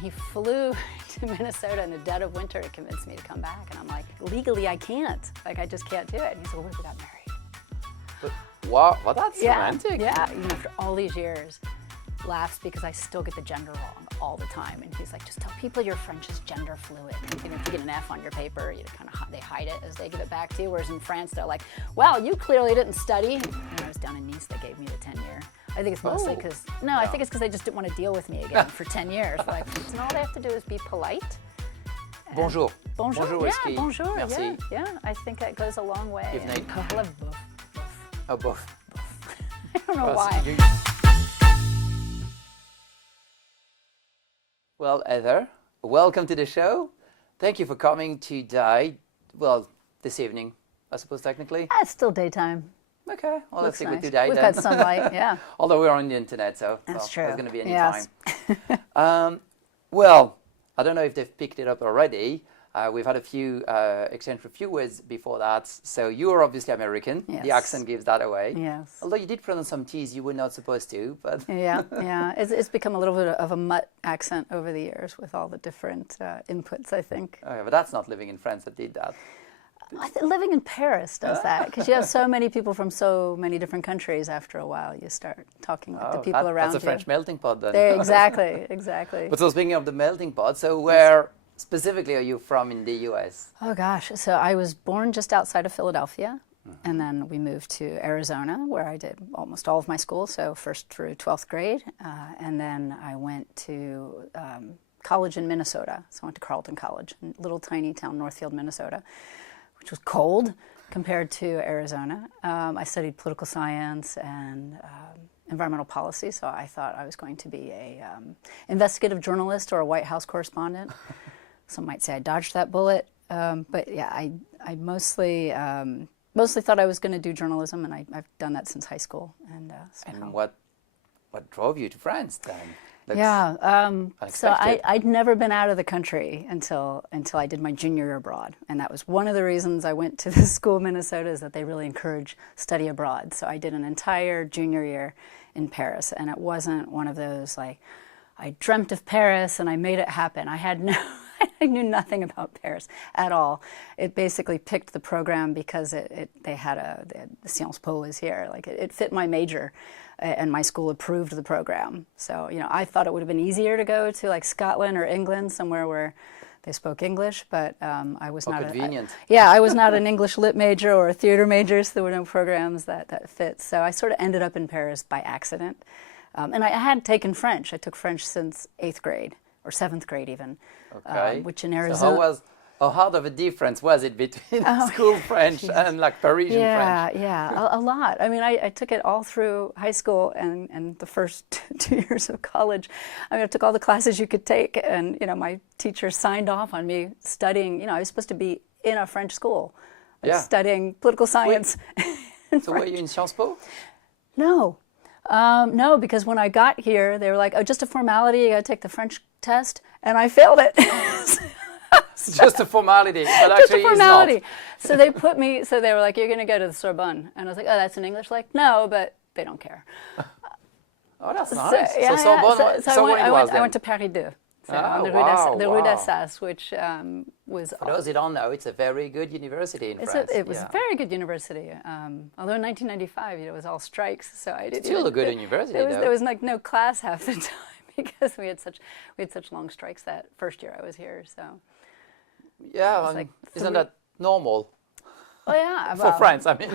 he flew to Minnesota in the dead of winter to convince me to come back. And I'm like, legally, I can't. Like, I just can't do it. And he's like, what if we got married? But, wow, well, that's romantic. Yeah, you know, after all these years, laughs because I still get the gender wrong all the time. And he's like, just tell people your French is gender fluid. And, you know, if you get an F on your paper, you kind of they hide it as they give it back to you. Whereas in France, they're like, well, you clearly didn't study. And when I was down in Nice, they gave me the 10-year. I think it's mostly because, I think it's because they just didn't want to deal with me again for 10 years. Like, and all they have to do is be polite. Bonjour. Bonjour, Bonjour, yeah, bonjour, Merci. yeah. I think that goes a long way. Good night. I love bouf. Oh, both. I don't know why. Well, Heather, welcome to the show. Thank you for coming today. Well, this evening, I suppose, technically. It's still daytime. Okay, well, let's stick nice. with today We've then. got sunlight, yeah. Although we're on the internet, so That's true. there's going to be any Yes. time. Well, I don't know if they've picked it up already. We've had a few exchange for a few words before that. So you are obviously American. Yes. The accent gives that away. Yes. Although you did pronounce some T's you were not supposed to, but Yeah. It's become a little bit of a mutt accent over the years with all the different inputs, I think. okay, but that's not living in France that did that. Living in Paris does that, because you have so many people from so many different countries. After a while, you start talking with the people around you. That's a French melting pot then. There, exactly. But so speaking of the melting pot, so where specifically are you from in the US? Oh gosh, so I was born just outside of Philadelphia, and then we moved to Arizona, where I did almost all of my school, so first through 12th grade, and then I went to college in Minnesota. So I went to Carleton College, a little tiny town, Northfield, Minnesota, which was cold compared to Arizona. I studied political science and environmental policy, so I thought I was going to be a investigative journalist or a White House correspondent. Some might say I dodged that bullet, but yeah, I mostly thought I was going to do journalism, and I've done that since high school. And what drove you to France then? So I'd never been out of the country until I did my junior year abroad, and that was one of the reasons I went to this school in Minnesota, is that they really encourage study abroad. So I did an entire junior year in Paris, and it wasn't one of those like I dreamt of Paris and I made it happen. I knew nothing about Paris at all. It basically picked the program because they had Sciences Po was here. Like it fit my major, and my school approved the program. So I thought it would have been easier to go to like Scotland or England, somewhere where they spoke English, but I was not convenient. I was not an English lit major or a theater major, so there were no programs that fit. So I sort of ended up in Paris by accident. And I had taken French. I took French since 8th grade or 7th grade even. Okay. Which in Arizona. So how hard of a difference was it between school French and like Parisian French? Yeah, a lot. I mean, I took it all through high school and the first 2 years of college. I mean, I took all the classes you could take, and my teacher signed off on me studying. I was supposed to be in a French school, studying political science. So were you in Sciences Po? No. No, because when I got here, they were like, oh, just a formality, you gotta take the French test, and I failed it. Just a formality, but just actually a formality. it's So they they were like, you're gonna go to the Sorbonne. And I was like, oh, that's in English? Like, no, but they don't care. Oh, that's nice. So Sorbonne, I went to Paris 2. So on the Rue d'Assas, which was... For those who don't know, it's a very good university in France. It was a very good university. Although in 1995, it was all strikes, so I didn't... It's still a good university, there was like no class half the time because we had such long strikes that first year I was here, so... Yeah, isn't that normal? Oh yeah. For France, I mean...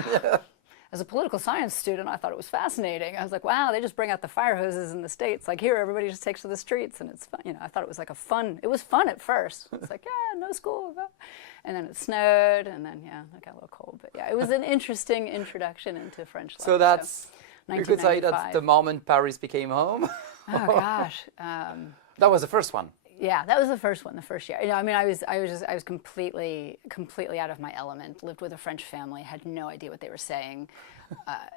As a political science student, I thought it was fascinating. I was like, wow, they just bring out the fire hoses in the States. Like here, everybody just takes to the streets, and it's fun. I thought it was like it was fun at first. It was like, yeah, no school. And then it snowed, and then, I got a little cold. But yeah, it was an interesting introduction into French life. So that's, you could say that's the moment Paris became home? Oh, gosh. That was the first one. Yeah, that was the first one, the first year. I mean, I was completely out of my element. Lived with a French family, had no idea what they were saying.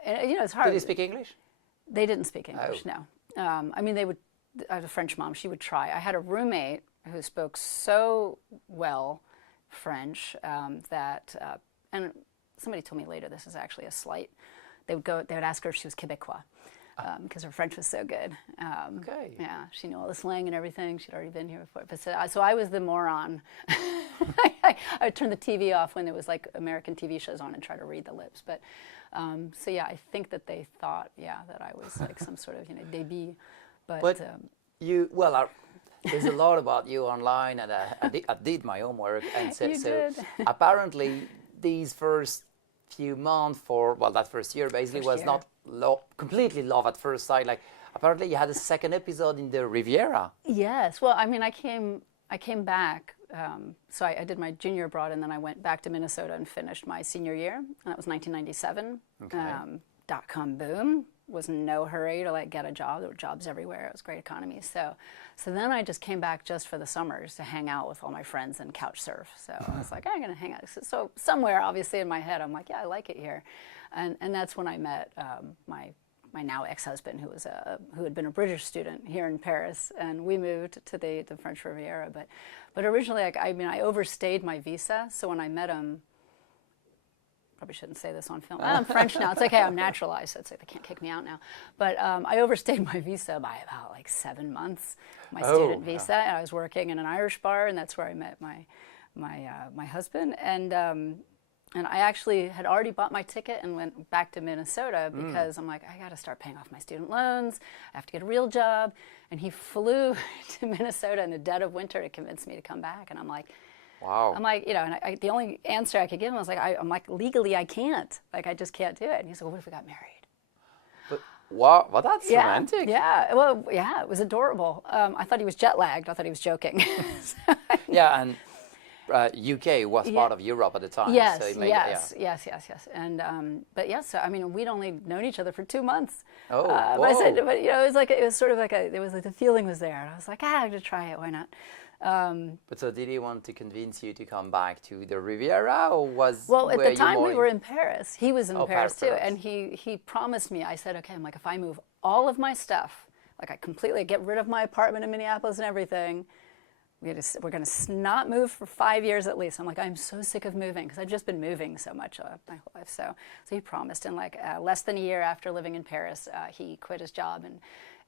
And it's hard. Did they speak English? They didn't speak English. No. I mean, I had a French mom. She would try. I had a roommate who spoke so well French that, and somebody told me later this is actually a slight. They would ask her if she was Quebecois. because her French was so good. Okay. Yeah, she knew all the slang and everything. She'd already been here before. But so I was the moron. I would turn the TV off when there was like American TV shows on and try to read the lips. But so yeah, I think that they thought, that I was like some sort of débile. But there's a lot about you online, and I did my homework, and so did. apparently these first few months that first year basically was not completely love at first sight. Like apparently you had a second episode in the Riviera. Yes. Well, I mean, I came back. So I did my junior abroad, and then I went back to Minnesota and finished my senior year, and that was 1997. Okay. .com boom. Was in no hurry to like get a job. There were jobs everywhere. It was a great economy. So then I just came back just for the summers to hang out with all my friends and couch surf. So I was like, I'm gonna hang out. So somewhere, obviously in my head, I'm like, yeah, I like it here, and that's when I met my now ex-husband, who had been a British student here in Paris, and we moved to the French Riviera. But originally, I overstayed my visa. So when I met him. Probably shouldn't say this on film. I'm French now. It's okay. I'm naturalized, so it's like they can't kick me out now. But I overstayed my visa by about like 7 months, my student visa. And I was working in an Irish bar, and that's where I met my husband. And I actually had already bought my ticket and went back to Minnesota because I'm like, I got to start paying off my student loans. I have to get a real job. And he flew to Minnesota in the dead of winter to convince me to come back. And I'm like. Wow. I'm like, and the only answer I could give him was like, I'm like, legally I can't. Like, I just can't do it. And he's like, well, what if we got married? But wow, well, that's romantic. Yeah, well, yeah, it was adorable. I thought he was jet lagged. I thought he was joking. Yeah, and UK was part of Europe at the time. Yes, so yes. And but yes, so I mean, we'd only known each other for 2 months. Oh, but I said, but it was sort of like the feeling was there, and I was like, I'm going to try it. Why not? But so did he want to convince you to come back to the Riviera, or was at the time we were in Paris. He was in Paris too, Paris. and he promised me. I said, okay. I'm like, if I move all of my stuff, like I completely get rid of my apartment in Minneapolis and everything, we're going to not move for 5 years at least. I'm like, I'm so sick of moving because I've just been moving so much my whole life. So he promised, and like less than a year after living in Paris, he quit his job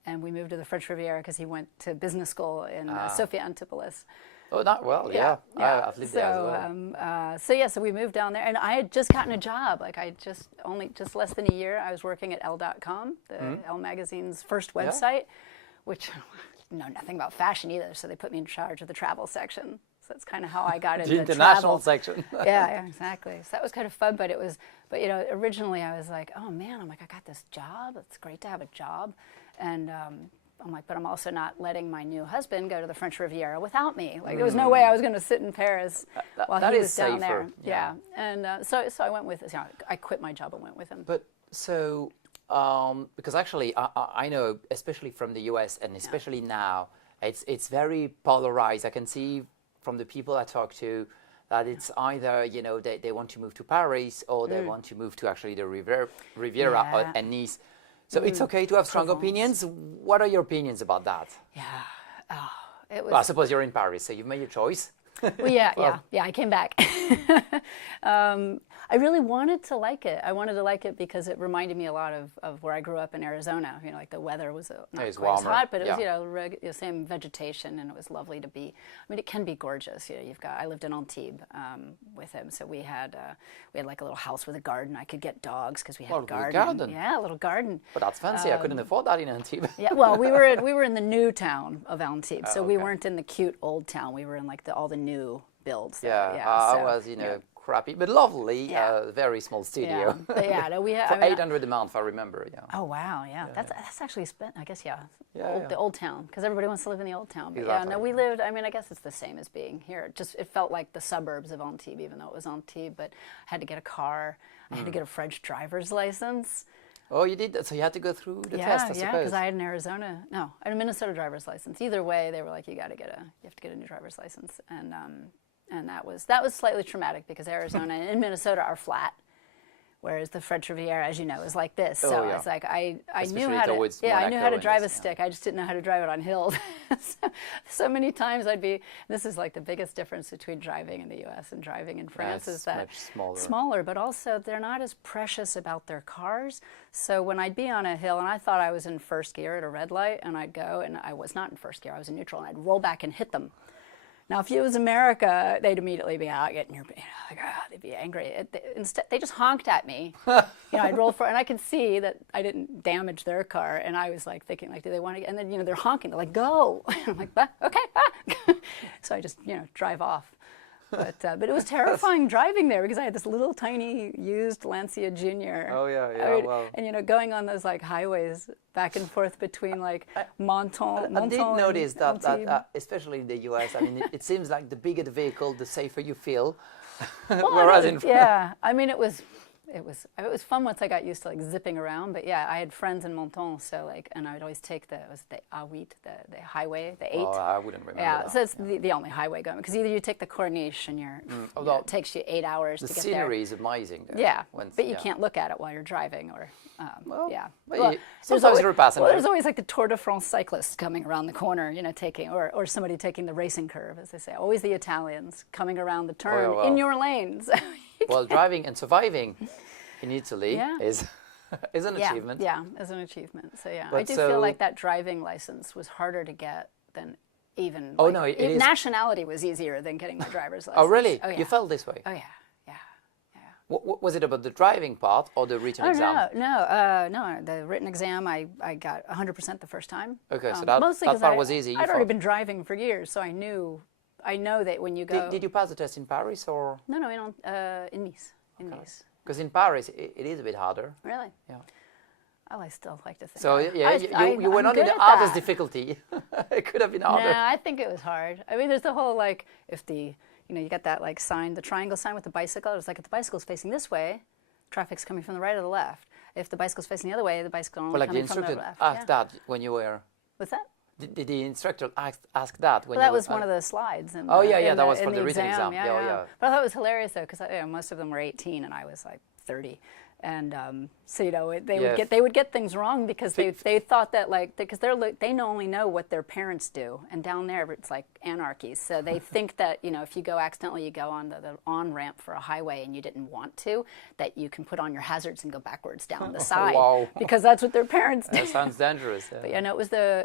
and we moved to the French Riviera because he went to business school in Sophia Antipolis. Oh, not well, yeah. I've lived there as well. So we moved down there, and I had just gotten a job. Like just less than a year, I was working at Elle.com, the Elle magazine's first website, which I know nothing about fashion either. So they put me in charge of the travel section. So that's kind of how I got into the international travel section. yeah, exactly. So that was kind of fun, but originally I was like, oh man, I'm like, I got this job. It's great to have a job. And I'm like, but I'm also not letting my new husband go to the French Riviera without me. Like, there was no way I was going to sit in Paris while he was down there. Yeah. And so I went with, I quit my job and went with him. But so, because actually, I know, especially from the US and especially now, it's very polarized. I can see from the people I talk to that it's either, they want to move to Paris or they want to move to actually the Riviera and Nice. So it's okay to have strong opinions. What are your opinions about that? Yeah. It was. Well, I suppose you're in Paris, so you've made your choice. Well, yeah. I came back. I really wanted to like it. I wanted to like it because it reminded me a lot of where I grew up in Arizona. Like the weather was not quite as hot, but it was the same vegetation, and it was lovely to be. I mean, it can be gorgeous. I lived in Antibes with him, so we had like a little house with a garden. I could get dogs because we had a garden. Yeah, a little garden. But that's fancy. I couldn't afford that in Antibes. Yeah, well, we were in the new town of Antibes, so we weren't in the cute old town. We were in like all the new builds. I was, crappy, but lovely, very small studio. We had for $800 a month, I remember. Yeah. Oh wow, that's actually spent. I guess the old town, because everybody wants to live in the old town. But exactly. we lived. I mean, I guess it's the same as being here. It felt like the suburbs of Antibes, even though it was Antibes. But I had to get a car. I had to get a French driver's license. Oh, you did that? So you had to go through the test, I suppose. Yeah, because I had I had a Minnesota driver's license. Either way, they were like, you have to get a new driver's license, and that was slightly traumatic because Arizona and Minnesota are flat, Whereas the French Riviera, as you know, is like this. Oh, So yeah. it's like I Especially knew how to towards I knew how to Monaco drive and a this, stick. I just didn't know how to drive it on hills. So many times I'd be. This is like the biggest difference between driving in the U.S. and driving in France it's is that much smaller. smaller, but also they're not as precious about their cars. So when I'd be on a hill and I thought I was in first gear at a red light, and I'd go and I was not in first gear. I was in neutral, and I'd roll back and hit them. Now, if it was America, they'd immediately be out getting your, like, they'd be angry. Instead, they just honked at me. I'd roll for, and I could see that I didn't damage their car, and I was like thinking, like, do they want to? And then, they're honking. They're like, go. I'm like, okay. So I just, drive off. But it was terrifying driving there because I had this little tiny used Lancia Junior. Oh yeah, well. And going on those like highways back and forth between like Menton. I did notice that Antibes. especially in the US. I mean, it seems like the bigger the vehicle, the safer you feel. Well, Whereas I mean, it was fun once I got used to like zipping around. But yeah, I had friends in Menton, so like, and I would always take the A8, the highway, the 8. Oh, I wouldn't remember. Yeah, that. so it's the only highway going, because either you take the Corniche and it takes you 8 hours to get there. The scenery is amazing there. Yeah, but you can't look at it while you're driving, or sometimes you're a passenger. Well, there's always like the Tour de France cyclists coming around the corner, taking or somebody taking the racing curve, as they say. Always the Italians coming around the turn in your lanes. Well, driving and surviving in Italy is an achievement. Yeah, is an achievement. So yeah, But I do feel like that driving license was harder to get than even. Oh no, it is. Nationality was easier than getting my driver's license. Oh really? Oh, yeah. You felt this way? Oh yeah. Was it about the driving part or the written exam? No. The written exam, I got 100% the first time. Okay, so that part was easy. I'd already been driving for years, so I know that when you go. Did you pass the test in Paris or? No, in Nice. In Nice. Because in Paris, it is a bit harder. Really? Yeah. Oh, I still like to think. So you went on in the hardest difficulty. It could have been harder. No, I think it was hard. I mean, there's the whole like if the you got that like sign, the triangle sign with the bicycle. It's like if the bicycle's facing this way, traffic's coming from the right or the left. If the bicycle's facing the other way, the bicycle only coming from the left. Asked that when you were. What's that? Did the instructor ask that when that was one of the slides. That was for the written exam. Yeah. But I thought it was hilarious though, because most of them were 18 and I was like 30. And so they would get things wrong because they thought that because they only know what their parents do, and down there it's like anarchy. So they think that if you go accidentally, you go on the on ramp for a highway and you didn't want to, that you can put on your hazards and go backwards down the side. Wow. Because that's what their parents do. That sounds dangerous. Yeah. But it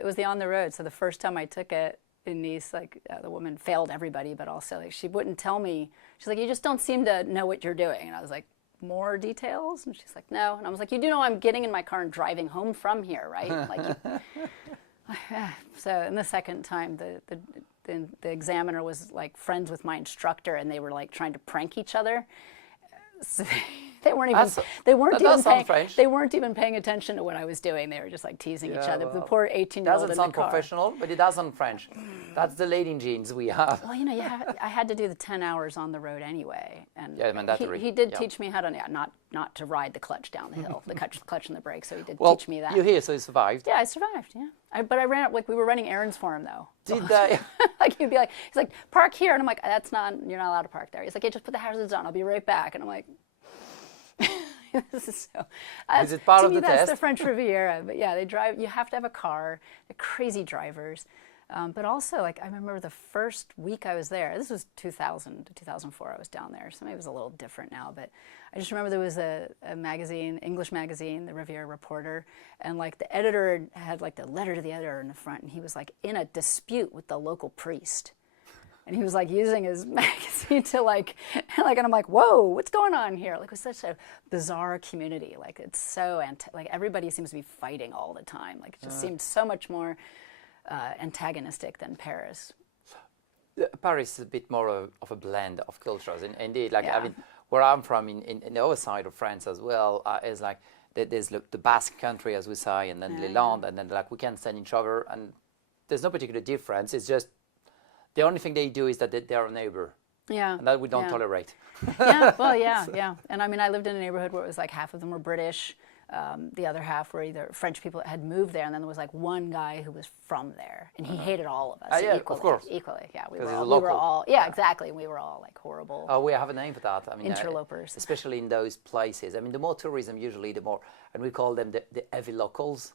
was the on the road. So the first time I took it in Nice, the woman failed everybody, but also she wouldn't tell me. She's like, you just don't seem to know what you're doing, and I was like, more details? And she's like, no. And I was like, you do know I'm getting in my car and driving home from here, right? So, and the second time, the examiner was like friends with my instructor, and they were like trying to prank each other. So they weren't even paying attention to what I was doing. They were just like teasing each other. The poor 18-year-old in the car. Doesn't sound professional, but it does sound French. That's the lady genes we have. Well, I had to do the 10 hours on the road anyway, and mandatory. He did teach me how to not to ride the clutch down the hill, the clutch and the brake. So he did teach me that. You're here, so you survived. Yeah, I survived. Yeah, but I ran we were running errands for him though. Did they? He'd be like, he's like, park here, and I'm like, you're not allowed to park there. He's like, hey, just put the hazards on. I'll be right back, and I'm like. This is so. Is it part of the test? To me, that's the French Riviera. But yeah, they drive. You have to have a car. They're crazy drivers. But also, I remember the first week I was there. This was 2000 to 2004. I was down there, so maybe it was a little different now. But I just remember there was a magazine, English magazine, the Riviera Reporter, and the editor had the letter to the editor in the front, and he was in a dispute with the local priest. And he was using his magazine to and I'm like, whoa, what's going on here? It was such a bizarre community. It's so everybody seems to be fighting all the time. It just seemed so much more antagonistic than Paris. Paris is a bit more of a blend of cultures. Indeed, I mean, where I'm from, in the other side of France as well, is there's the Basque country, as we say, and then Les Landes, and then we can stand each other, and there's no particular difference. It's just the only thing they do is that they're a neighbor. Yeah. And that we don't tolerate. Yeah, well, yeah. And I mean, I lived in a neighborhood where it was half of them were British, The other half were either French people that had moved there, and then there was like one guy who was from there, and he hated all of us Yeah, equally. of course. Equally, yeah. We 'Cause were he's a all, we were local. all, yeah, exactly. We were all like horrible Oh, we have a name for that. I mean, interlopers. especially in those places. I mean, the more tourism, usually the more, and we call them the heavy locals.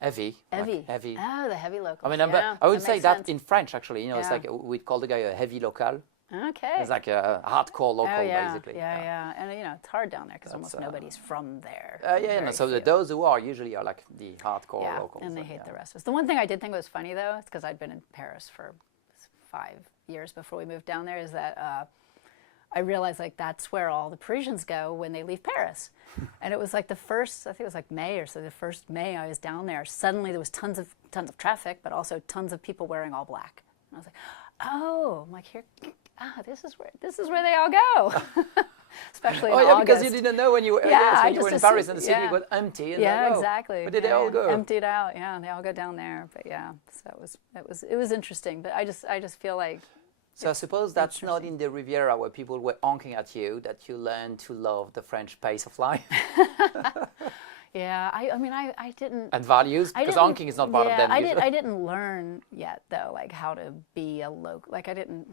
Heavy. Heavy. Like heavy. Oh, the heavy locals. I mean, yeah, I would say makes that sense. in French, actually. You know, it's Yeah. like we'd call the guy a heavy local. Okay. It's like a hardcore local, Oh, yeah, basically. yeah. And it's hard down there because almost nobody's from there. Yeah, Very no, so few. those who are usually are like the hardcore Yeah, locals. and they hate the rest of us. The one thing I did think was funny, though, is because I'd been in Paris for 5 years before we moved down there, is that I realized like that's where all the Parisians go when they leave Paris. And it was like the first, I think it was like May or so, the first May I was down there, suddenly there was tons of traffic, but also tons of people wearing all black. And I was like, oh, I'm like, here, this is where they all go. Especially in August. Because you didn't know when you were, when you were in Paris and the city got empty. And yeah, like, oh, exactly. Where did they all go? Emptied out. Yeah, they all go down there. But yeah, so it was interesting. But I just feel like. So I suppose that's not in the Riviera where people were honking at you that you learned to love the French pace of life Yeah, I mean, I didn't. and values, because honking is not part of them. I didn't learn yet though, like how to be a local. Like I didn't.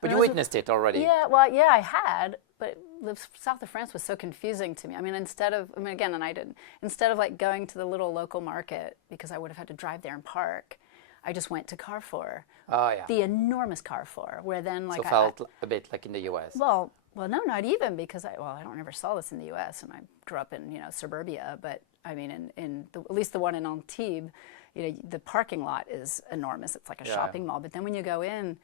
But you witnessed it already. Yeah, well, yeah, I had, but the south of France was so confusing to me. I mean, instead of like going to the little local market because I would have had to drive there and park, I just went to Carrefour. Oh yeah. The enormous Carrefour, where then like So felt a bit like in the US. well, no, not even, because I don't ever saw this in the U.S. and I grew up in suburbia, but I mean at least the one in Antibes, the parking lot is enormous. It's like a shopping mall. But then when you go in,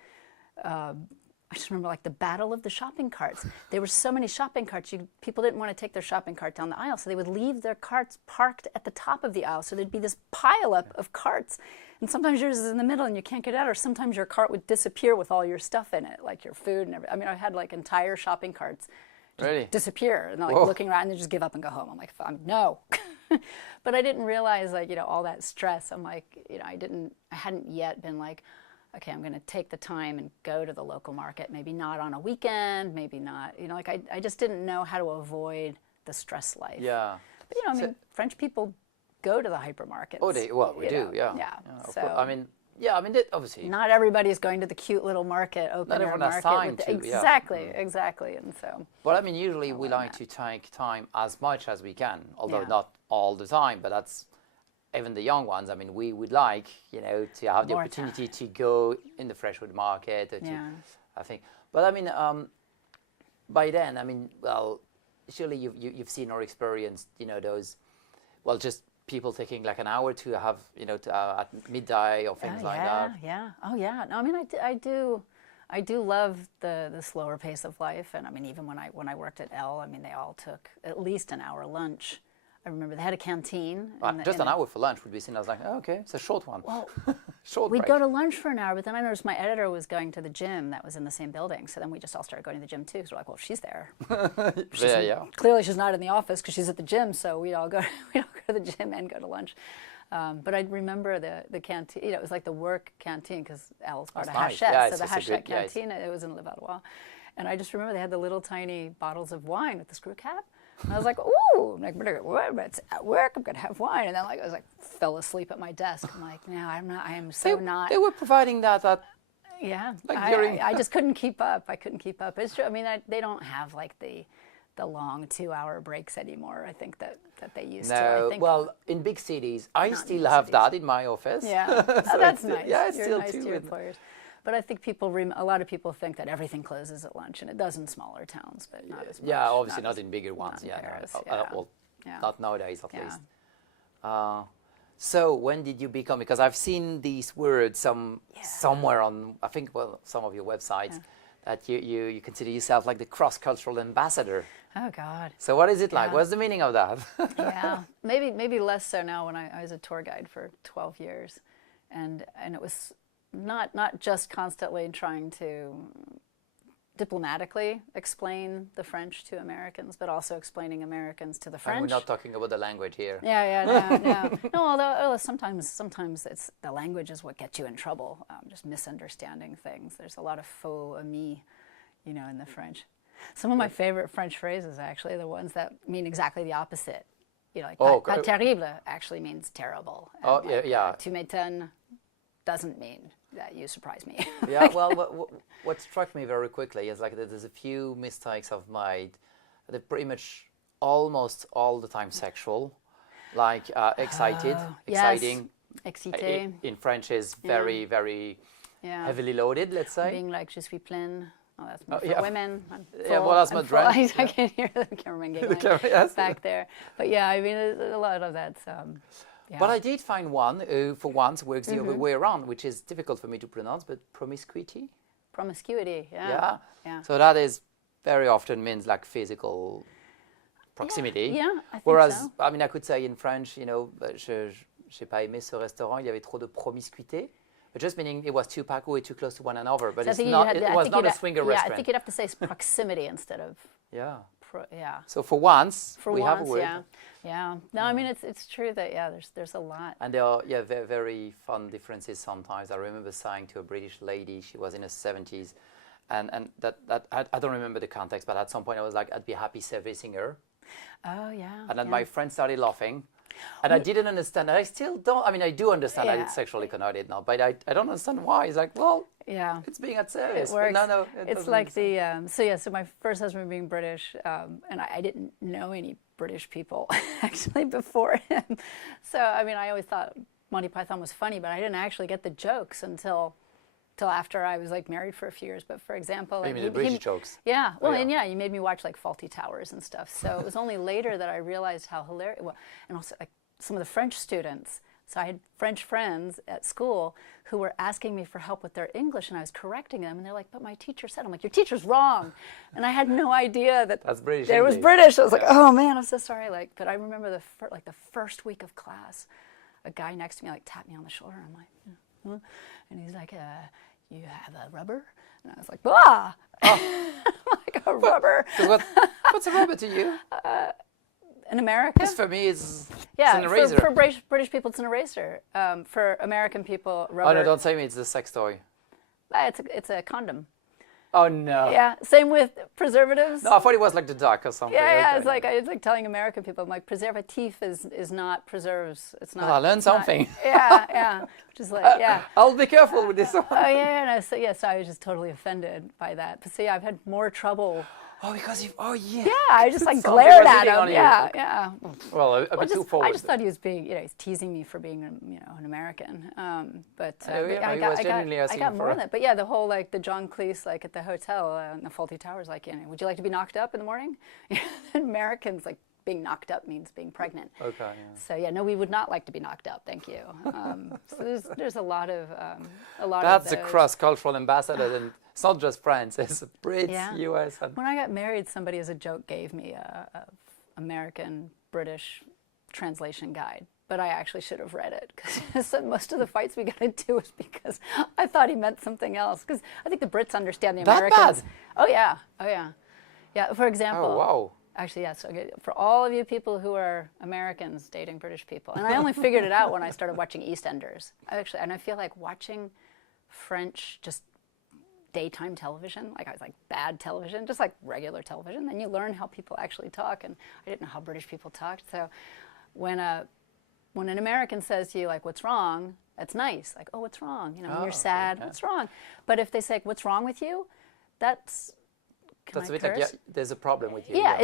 I just remember like the battle of the shopping carts. There were so many shopping carts. People didn't want to take their shopping cart down the aisle, so they would leave their carts parked at the top of the aisle. So there'd be this pile up of carts, and sometimes yours is in the middle and you can't get out, or sometimes your cart would disappear with all your stuff in it, like your food and everything. I mean, I had like entire shopping carts just disappear, and they're like looking around and they just give up and go home. I'm like, no. But I didn't realize like all that stress. I'm like, I hadn't yet been like, okay, I'm going to take the time and go to the local market, maybe not on a weekend, maybe not, like I just didn't know how to avoid the stress life. Yeah. But, I mean, French people go to the hypermarkets. Oh, we do, yeah. Yeah. So, I mean, obviously. Not everybody's going to the cute little market, open air market. Time to, exactly, and so. Well, I mean, usually we like to take time as much as we can, although not all the time, but that's, even the young ones, I mean, we would like, to have the opportunity to go in the freshwood market. I think. But I mean, by then, I mean, well, surely you've seen or experienced, those, well, just people taking like an hour to have, at midday or things like that. Yeah. Oh, yeah. No, I mean, I do love the slower pace of life. And I mean, even when I worked at Elle, I mean, they all took at least an hour lunch. I remember they had a canteen. Just an hour for lunch would be seen as like, oh, okay, it's a short one. Well, short we'd break. go to lunch for an hour, but then I noticed my editor was going to the gym that was in the same building. So then we just all started going to the gym too. So we're like, well, she's there. Clearly she's not in the office because she's at the gym. So we'd all go to the gym and go to lunch. But I remember the canteen. It was like the work canteen because Elle's part of Hachette. Yeah, so the Hachette canteen, it was in Le Valois. And I just remember they had the little tiny bottles of wine with the screw cap. And I was like, ooh, I'm like, it's at work, I'm gonna have wine. And then I was like, fell asleep at my desk. I'm like, no, I'm not. I am so not. They were providing that. Yeah, like I just couldn't keep up. I couldn't keep up. It's true. I mean, they don't have like the long 2-hour breaks anymore. I think that they used to. No, I think, well, in big cities, I still have that in my office. Yeah, so that's nice. Yeah, it's You're still nice to your employers. But I think a lot of people think that everything closes at lunch, and it does in smaller towns, but not as much. Yeah, obviously not in bigger ones. Not in Paris, well, not nowadays at least. So when did you become? Because I've seen these words somewhere on, I think, some of your websites, that you consider yourself like the cross-cultural ambassador. Oh God. So what is it like? What's the meaning of that? Yeah, maybe less so now. When I was a tour guide for 12 years, and it was not just constantly trying to diplomatically explain the French to Americans, but also explaining Americans to the French. And we're not talking about the language here. No. Although sometimes it's the language is what gets you in trouble. Just misunderstanding things. There's a lot of faux amis, in the French. Some of my favorite French phrases actually are the ones that mean exactly the opposite. you know, like Oh, pas terrible actually means terrible. And Oh, yeah, yeah. Tu m'étonnes doesn't mean that you surprise me. Yeah, well, what struck me very quickly is like that there's a few mistakes I've made. They're pretty much almost all the time sexual, like excited, exciting. Excité. In French is very, very heavily loaded, let's say. Being like, je suis pleine. Oh, that's more for yeah. women. I'm full, Yeah, well, that's I'm my full. dress. I can hear the cameraman giggling Yes. back there. But yeah, I mean, there's a lot of that. Yeah. But I did find one who, for once, works the other way around, which is difficult for me to pronounce, but promiscuity. Promiscuity, yeah. Yeah. Yeah. So that is very often means like physical proximity. Yeah, I think Whereas, so. I mean, I could say in French, you know, j'ai pas aimé ce restaurant, il y avait trop de promiscuité. But just meaning it was too packed away, too close to one another. But So I it's think not, you'd it have- I was think not you'd a ha- swinger Yeah, restaurant. I think you'd have to say proximity instead of, Yeah. yeah. So for once, For we once, have a word. yeah. Yeah. No, I mean, it's true that, yeah, there's a lot. And there are, yeah, very, very fun differences sometimes. I remember saying to a British lady, she was in her 70s, and that I don't remember the context, but at some point I was like, I'd be happy servicing her. Oh, yeah. And then yeah. my friend started laughing. And I didn't understand. I still don't. I mean, I do understand that Yeah. it's sexually connoted now, but I don't understand why. It's like, well, Yeah. it's being at service. It But works. no, it It's doesn't. like so my first husband being British, and I didn't know any British people actually before him. So I mean, I always thought Monty Python was funny, but I didn't actually get the jokes until after I was like married for a few years. But for example, You like, mean the British jokes? Yeah, well, yeah. and yeah, you made me watch like Faulty Towers and stuff. So it was only later that I realized how hilarious. Well, and also like some of the French students. So I had French friends at school who were asking me for help with their English, and I was correcting them, and they're like, "But my teacher said," I'm like, "Your teacher's wrong," and I had no idea that That's British there was English. British. I was like, "Oh man, I'm so sorry." Like, but I remember the first week of class, a guy next to me like tapped me on the shoulder. I'm like, "Huh?" And he's like, "You have a rubber?" And I was like, "Ah!" Like a rubber. 'Cause what's a rubber to you? In America? Because for me, it's Yeah, an eraser. for British people, it's an eraser. For American people, rubber. Oh no, don't say me. It's a sex toy. It's a condom. Oh no. Yeah, same with preservatives. No, I thought it was like the duck or something. Yeah, Okay. it's like telling American people, I'm like, preservatif is not preserves. It's not. Well, I learned it's not- something. Yeah, which is like, yeah. I'll be careful with this one. Oh yeah, no, so I was just totally offended by that. But see, I've had more trouble. Oh, because you. Oh yeah. Yeah, I just like Something glared was at hitting him. on you. Yeah, yeah. Well, a bit too forward. I just thought he was being, he's teasing me for being, an American. But yeah, he was genuinely I asking got for more a- than that. But yeah, the whole like the John Cleese like at the hotel in the Faulty Towers, like, would you like to be knocked up in the morning? Americans like being knocked up means being pregnant. Okay. Yeah. So yeah, no, we would not like to be knocked up. Thank you. So there's a lot of That's of a those. cross-cultural ambassador, and it's not just France. It's Brits, Yeah. US, and When I got married, somebody as a joke gave me a American British translation guide, but I actually should have read it because most of the fights we got into was because I thought he meant something else. Because I think the Brits understand the That Americans. bad? Oh yeah, yeah. For example, oh wow. actually, yes. Okay, for all of you people who are Americans dating British people, and I only figured it out when I started watching EastEnders. And I feel like watching French just daytime television, like I was like bad television, just like regular television. Then you learn how people actually talk, and I didn't know how British people talked. So when an American says to you like, "What's wrong?" That's nice. Like, "Oh, what's wrong?" When Oh, you're sad, okay, yeah. what's wrong? But if they say, "What's wrong with you?" That's That's I a bit like, curse? yeah, there's a problem with you. Yeah,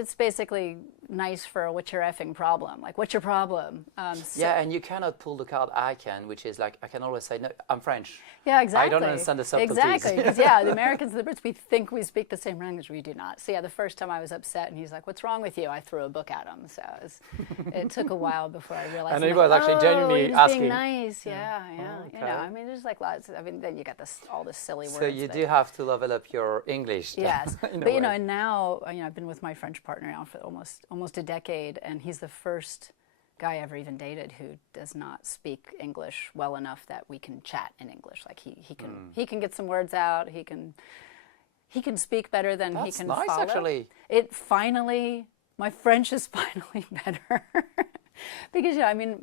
it's basically nice for what's your effing problem? Like, what's your problem? Yeah, and you cannot pull the card I can, which is like, I can always say, no, I'm French. Yeah, exactly. I don't understand the subtleties. Exactly, because yeah, the Americans and the Brits, we think we speak the same language. We do not. So yeah, the first time I was upset, and he's like, "What's wrong with you?" I threw a book at him. So it took a while before I realized. And I'm he like, was actually genuinely he was asking. being nice. Yeah. Oh, You know, okay. I mean, there's like lots. I mean, then you got all this silly words. So you that- do have to level up your English. Yes, in a but way. and now I've been with my French partner now for almost a decade, and he's the first guy I ever even dated who does not speak English well enough that we can chat in English. Like he can get some words out. He can speak better than he That's can nice, follow. actually. My French is finally better because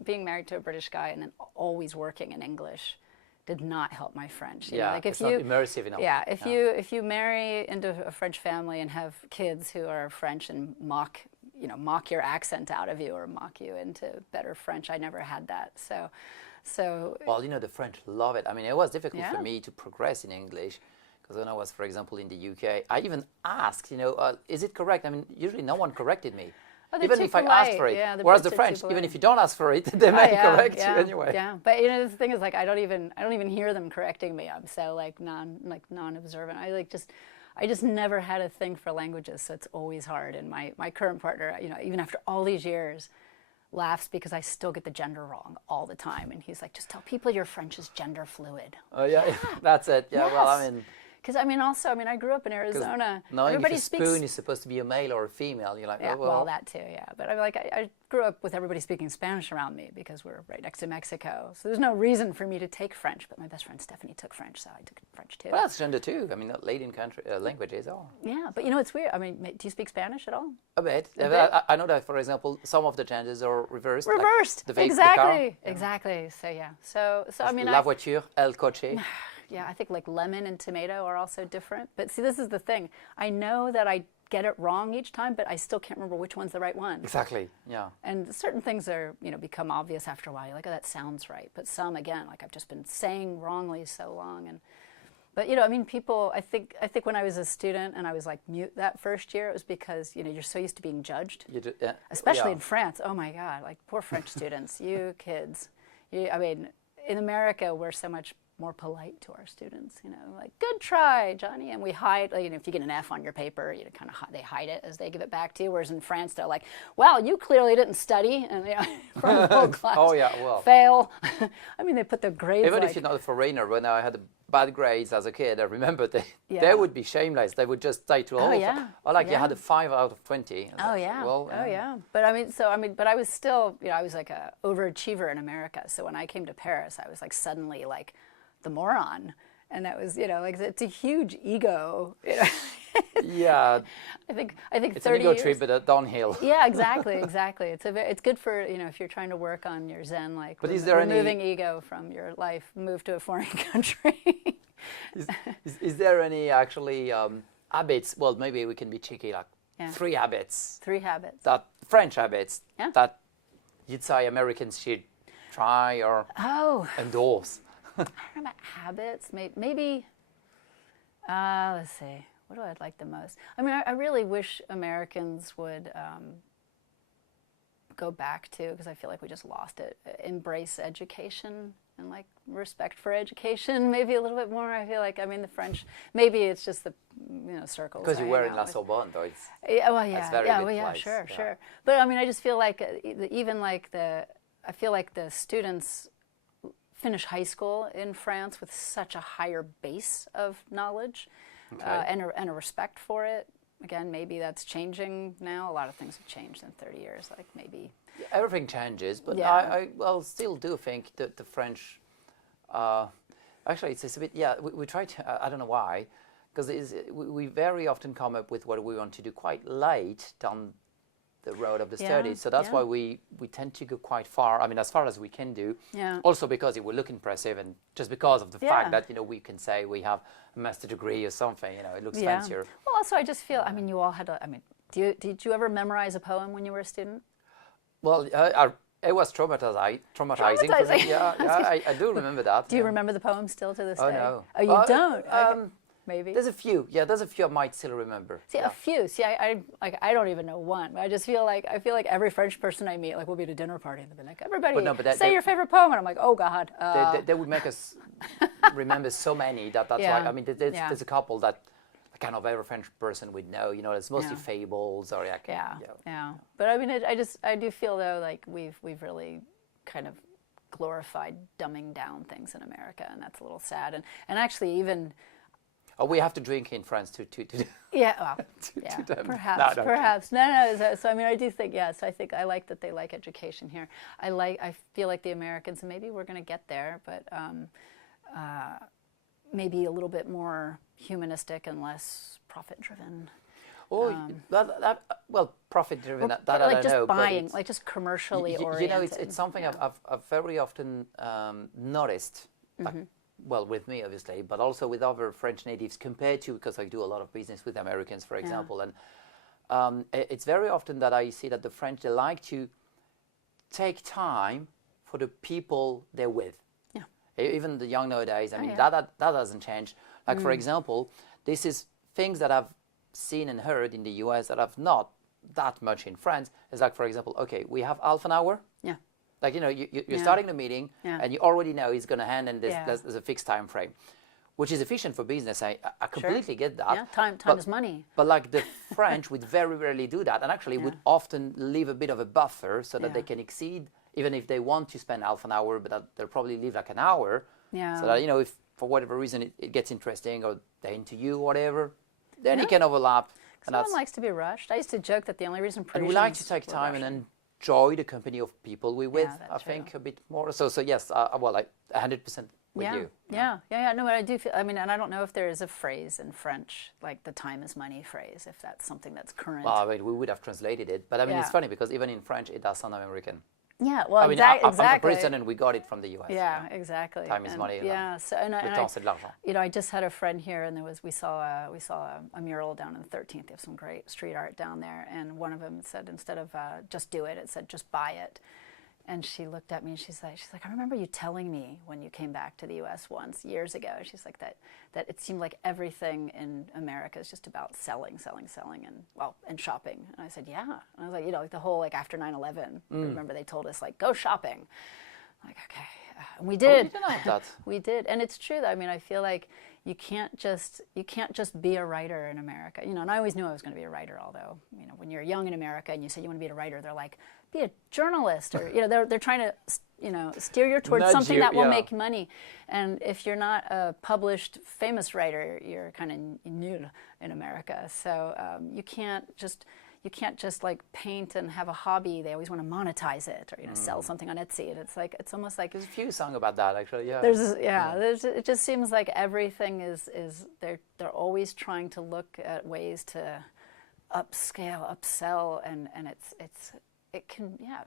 being married to a British guy and then always working in English did not help my French. You know, Yeah, like it's not immersive enough. Yeah, if you marry into a French family and have kids who are French and mock mock your accent out of you or mock you into better French. I never had that. So Well, the French love it. I mean, it was difficult Yeah. for me to progress in English because when I was, for example, in the UK, I even asked, is it correct? I mean, usually no one corrected me. Oh, they're Even too if I asked polite. for it. Yeah, the Whereas Brits the are too French, even polite. if you don't ask for it, they Oh, may yeah, correct yeah, you anyway. Yeah, but the thing is, like, I don't even hear them correcting me. I'm so non-observant. I just never had a thing for languages, so it's always hard. And my current partner, even after all these years, laughs because I still get the gender wrong all the time. And he's like, just tell people your French is gender fluid. Oh, yeah, that's it. Yeah, well, I Yes. mean, Because I grew up in Arizona. knowing if Everybody a speaks. spoon is supposed to be a male or a female, you're like, Yeah, oh, well, that too, yeah. But I grew up with everybody speaking Spanish around me because we're right next to Mexico. So there's no reason for me to take French. But my best friend Stephanie took French, so I took French too. Well, that's gender too. I mean, Latin country languages are. Yeah, but it's weird. I mean, do you speak Spanish at all? A bit. A bit? I know that, for example, some of the genders are reversed. like Reversed. the vehicle, Exactly. the car. Exactly. So yeah. So I mean, La voiture, el coche. yeah, I think like lemon and tomato are also different. But see, this is the thing. I know that I get it wrong each time, but I still can't remember which one's the right one. Exactly. Yeah. And certain things are, become obvious after a while. You're like, oh, that sounds right. But some, again, like I've just been saying wrongly so long. But I mean, people. I think when I was a student and I was like mute that first year, it was because you're so used to being judged, You do, especially yeah. in France. Oh my God, like poor French students, you kids. I mean, in America, we're so much more polite to our students, like good try, Johnny, and we hide. Like, if you get an F on your paper, kind of they hide it as they give it back to you. Whereas in France, they're like, "Well, you clearly didn't study," and from the whole class, Oh, yeah, well. fail. I mean, they put the grades. Even like, if you're not a foreigner, when I had bad grades as a kid, I remember they Yeah. would be shameless. They would just say to all of yeah. or like you Yeah. had a 5 out of 20. Oh yeah. Well, oh yeah. But but I was still, I was like a overachiever in America. So when I came to Paris, I was like suddenly like the moron, and that was, like it's a huge ego. Yeah, I think it's 30 an ego years. trip, but downhill. Yeah, exactly. It's good for if you're trying to work on your Zen, like But is there any- removing ego from your life, move to a foreign country. Is there any actually habits? Well, maybe we can be cheeky, like Yeah. 3 habits, 3 habits. that French habits Yeah. that you'd say Americans should try or Oh, endorse. I don't know about habits. Maybe. Let's see. What do I like the most? I mean, I really wish Americans would go back to, because I feel like we just lost it, embrace education and like respect for education maybe a little bit more. I feel like, the French, maybe it's just the circles. Because you I were hang in out La with. Sorbonne, though. It's, Yeah, well, yeah, That's very yeah, good well, yeah, place, sure, yeah. sure. But I just feel like even like I feel like the students finish high school in France with such a higher base of knowledge Okay. and a respect for it. Again, maybe that's changing now. A lot of things have changed in 30 years. Like maybe. everything changes, but Yeah. I still do think that the French, actually, it's a bit, yeah, we try to, I don't know why, because we very often come up with what we want to do quite late down the road of the Yeah, studies. So that's yeah. why we tend to go quite far. I mean, as far as we can do. Yeah. Also because it will look impressive, and just because of the Yeah. fact that we can say we have a master degree or something. It looks Yeah. fancier. Well, also, I just feel. You all had. Did you ever memorize a poem when you were a student? Well, it was traumatizing for me. Traumatizing. Yeah, I do remember that. Do you yeah. remember the poem still to this Oh, day? no. Oh, you don't? Okay. Maybe. There's a few. Yeah, there's a few I might still remember. See, yeah. a few. See, I don't even know one. I just feel like every French person I meet, like we'll be at a dinner party and they'll be like, everybody, say your favorite poem, and I'm like, oh God. They would make us remember so many that's Yeah. why. I mean, there's a couple that kind of every French person would know. It's mostly Yeah. fables or like. Yeah. But I mean, I do feel though like we've really kind of glorified dumbing down things in America, and that's a little sad. And actually even. Oh, we have to drink in France to Yeah, well, yeah, them. perhaps, No. perhaps. No. So I do think, yes, I think I like that they like education here. I feel like the Americans, and maybe we're going to get there, but maybe a little bit more humanistic and less profit-driven. Oh, well, profit-driven. That I like don't just know. buying, but like just commercially it's, oriented. it's something yeah. I've very often noticed. Like, well, with me obviously, but also with other French natives compared to, because I do a lot of business with Americans, for example, and it's very often that I see that the French, they like to take time for the people they're with. Yeah. Even the young nowadays, I mean, yeah. that doesn't change. Like, for example, this is things that I've seen and heard in the US that I've not that much in France. It's like, for example, okay, we have half an hour. Yeah. Like, you're starting the meeting and you already know he's going to hand and there's a fixed time frame, which is efficient for business. I completely get that. Yeah, time is money. But like the French would very rarely do that, and actually would often leave a bit of a buffer so that they can exceed, even if they want to spend half an hour, but they'll probably leave like an hour. Yeah. So that, if for whatever reason it gets interesting or they're into you or whatever, then it can overlap. Someone likes to be rushed. I used to joke that the only reason Parisians and we like to take time and enjoy the company of people we're with. I that's think a bit more. So yes, well, like 100% with you. Yeah. No, but I do feel. I mean, and I don't know if there is a phrase in French like the "time is money" phrase. If that's something that's current. Well, I mean, we would have translated it, but I mean, it's funny because even in French, it does sound American. Yeah, well, I mean, exactly. I'm a Briton, and we got it from the US. Yeah, exactly. Time is money. Yeah, so and Le temps, c'est de l'argent. I just had a friend here, and we saw a mural down on the 13th. They have some great street art down there, and one of them said instead of just do it, it said just buy it. And she looked at me and she's like, I remember you telling me when you came back to the U.S. once years ago. She's like that it seemed like everything in America is just about selling, and shopping. And I said, yeah. And I was like, like the whole after 9/11. I remember they told us go shopping. I'm like, okay, and we did. Oh, you didn't have that. We did, and it's true. I mean, I feel like you can't just be a writer in America. And I always knew I was going to be a writer. Although when you're young in America and you say you want to be a writer, they're like, be a journalist, or they're trying to steer you towards something that will make money. And if you're not a published famous writer, you're kind of nul in America. So you can't just paint and have a hobby. They always want to monetize it or sell something on Etsy. And it's almost like there's a few songs about that actually. Yeah. It just seems like everything is they're always trying to look at ways to upscale, upsell, and it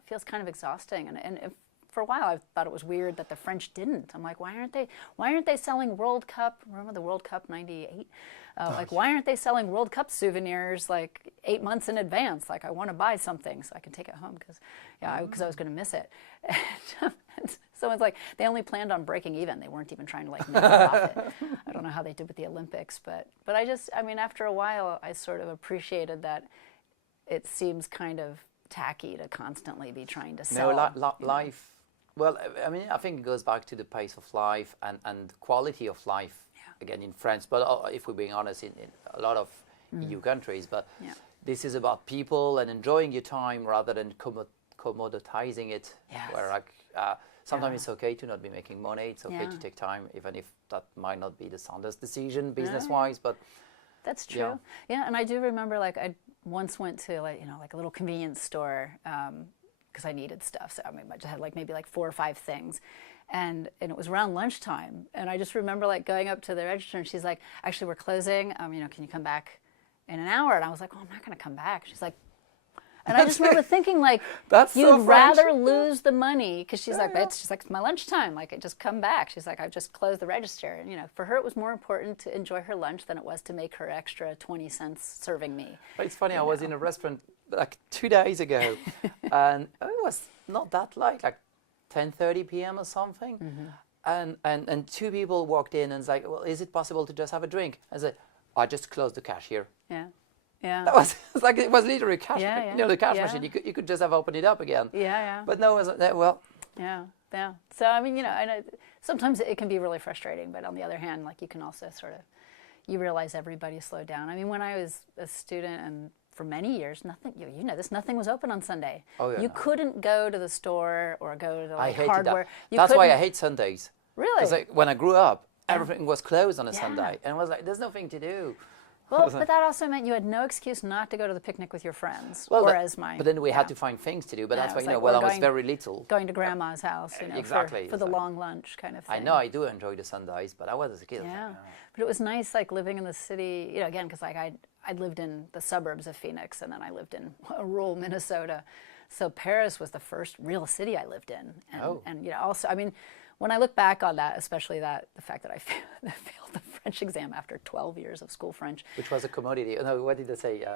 feels kind of exhausting. And for a while I thought it was weird that the French didn't. I'm like, why aren't they selling World Cup? Remember the World Cup '98? Why aren't they selling World Cup souvenirs 8 months in advance? Like, I want to buy something so I can take it home because I was going to miss it. And so it's like they only planned on breaking even. They weren't even trying to make a profit. I don't know how they did with the Olympics, but I mean, after a while, I sort of appreciated that it seems kind of tacky to constantly be trying to sell. No, life. Well, I mean, I think it goes back to the pace of life and quality of life. Again, in France, but if we're being honest, in a lot of EU countries, but this is about people and enjoying your time rather than commoditizing it. Yes. Where sometimes it's okay to not be making money. It's okay to take time, even if that might not be the soundest decision business-wise. But that's true. Yeah, and I do remember I once went to a little convenience store because I needed stuff. So I mean, I just had maybe 4 or 5 things. And it was around lunchtime, and I just remember going up to the register, and she's like, "Actually, we're closing. Can you come back in an hour?" And I was like, "Oh, I'm not going to come back." She's like, and I just remember thinking you'd rather lose the money because she's like, "It's my lunchtime. Just come back." She's like, "I've just closed the register." And for her, it was more important to enjoy her lunch than it was to make her extra 20 cents serving me. But it's funny. I was in a restaurant 2 days ago, and it was not that late, 10:30 p.m. or something, and 2 people walked in and was like, "Well, is it possible to just have a drink?" I said, "I just closed the cashier." Yeah. That was it was literally a cash. The cash Yeah. machine. You could just have opened it up again. Yeah. But no, it was well. Yeah. So I mean, I know sometimes it can be really frustrating, but on the other hand, you can also sort of you realize everybody slowed down. I mean, when I was a student and for many years, nothing was open on Sunday. Oh, yeah, you couldn't go to the store or go to I hated hardware. that. That's why I hate Sundays. Really? Because when I grew up, everything was closed on a Sunday, and I was like, "There's nothing to do." Well, but that also meant you had no excuse not to go to the picnic with your friends. Well, but then we had to find things to do. But that's why I was very little. Going to grandma's house, exactly, for the long lunch kind of thing. I know I do enjoy the Sundays, but I was as a kid. Yeah, but it was nice living in the city. Again, because I lived in the suburbs of Phoenix, and then I lived in rural Minnesota. So Paris was the first real city I lived in, and also, I mean, when I look back on that, especially the fact that I failed the French exam after 12 years of school French, which was a commodity. No, what did they say?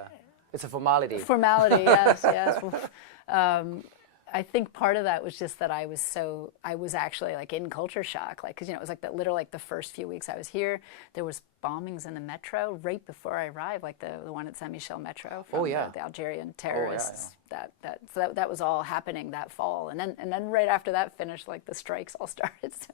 It's a formality. Formality, yes, yes. I think part of that was just that I was actually like in culture shock, like, because, you know, it was like literally like the first few weeks I was here, there was bombings in the metro right before I arrived, like the one at Saint Michel metro from the Algerian terrorists. So that was all happening that fall, and then right after that finished, like the strikes all started. So,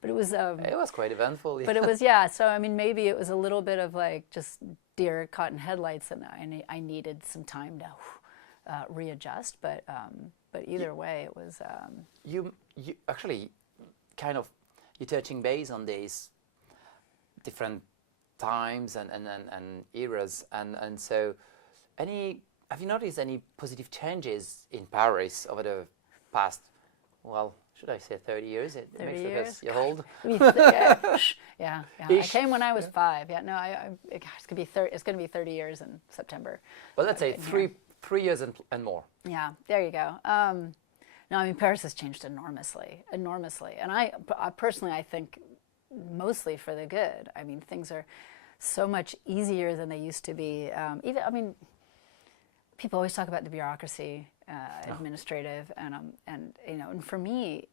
but it was quite eventful. But it was So I mean, maybe it was a little bit of like just deer caught in headlights, and I needed some time to readjust. But either way, it was. You actually kind of you're touching base on these different times and eras, and so have you noticed any positive changes in Paris over the past, well, should I say 30 years? It 30 makes years? you're old. Yeah. I came when I was 5. Yeah, no, it's gonna be 30. It's gonna be 30 years in September. Well, let's say three years and more. Yeah, there you go. No, I mean, Paris has changed enormously, and I personally, I think mostly for the good. I mean, things are so much easier than they used to be. I mean, people always talk about the bureaucracy, administrative, and you know, and for me,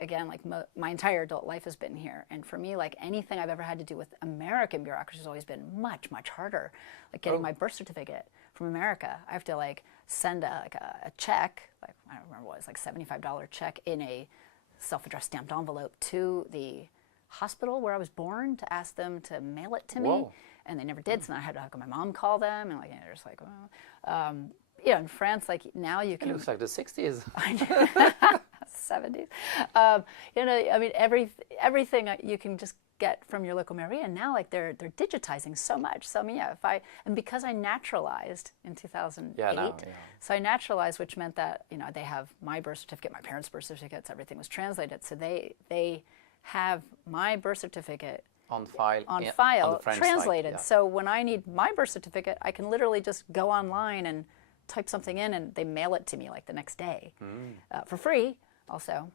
again, like my entire adult life has been here, and for me, like anything I've ever had to do with American bureaucracy has always been much harder. Like getting my birth certificate from America, I have to like send a check, like I don't remember what it was, like $75 check in a self-addressed stamped envelope to the hospital where I was born to ask them to mail it to me, and they never did. So then I had to have my mom call them, and like, you know, just like, in France, like now you can. It looks like the 60s. I know. 70s. You know, I mean, everything you can just get from your local mairie, and now like they're digitizing so much. So I mean, because I naturalized in 2008, so I naturalized, which meant that, you know, they have my birth certificate, my parents' birth certificates, everything was translated. So they have my birth certificate on file, on the translated. Side, So when I need my birth certificate, I can literally just go online and type something in, and they mail it to me like the next day for free. Also,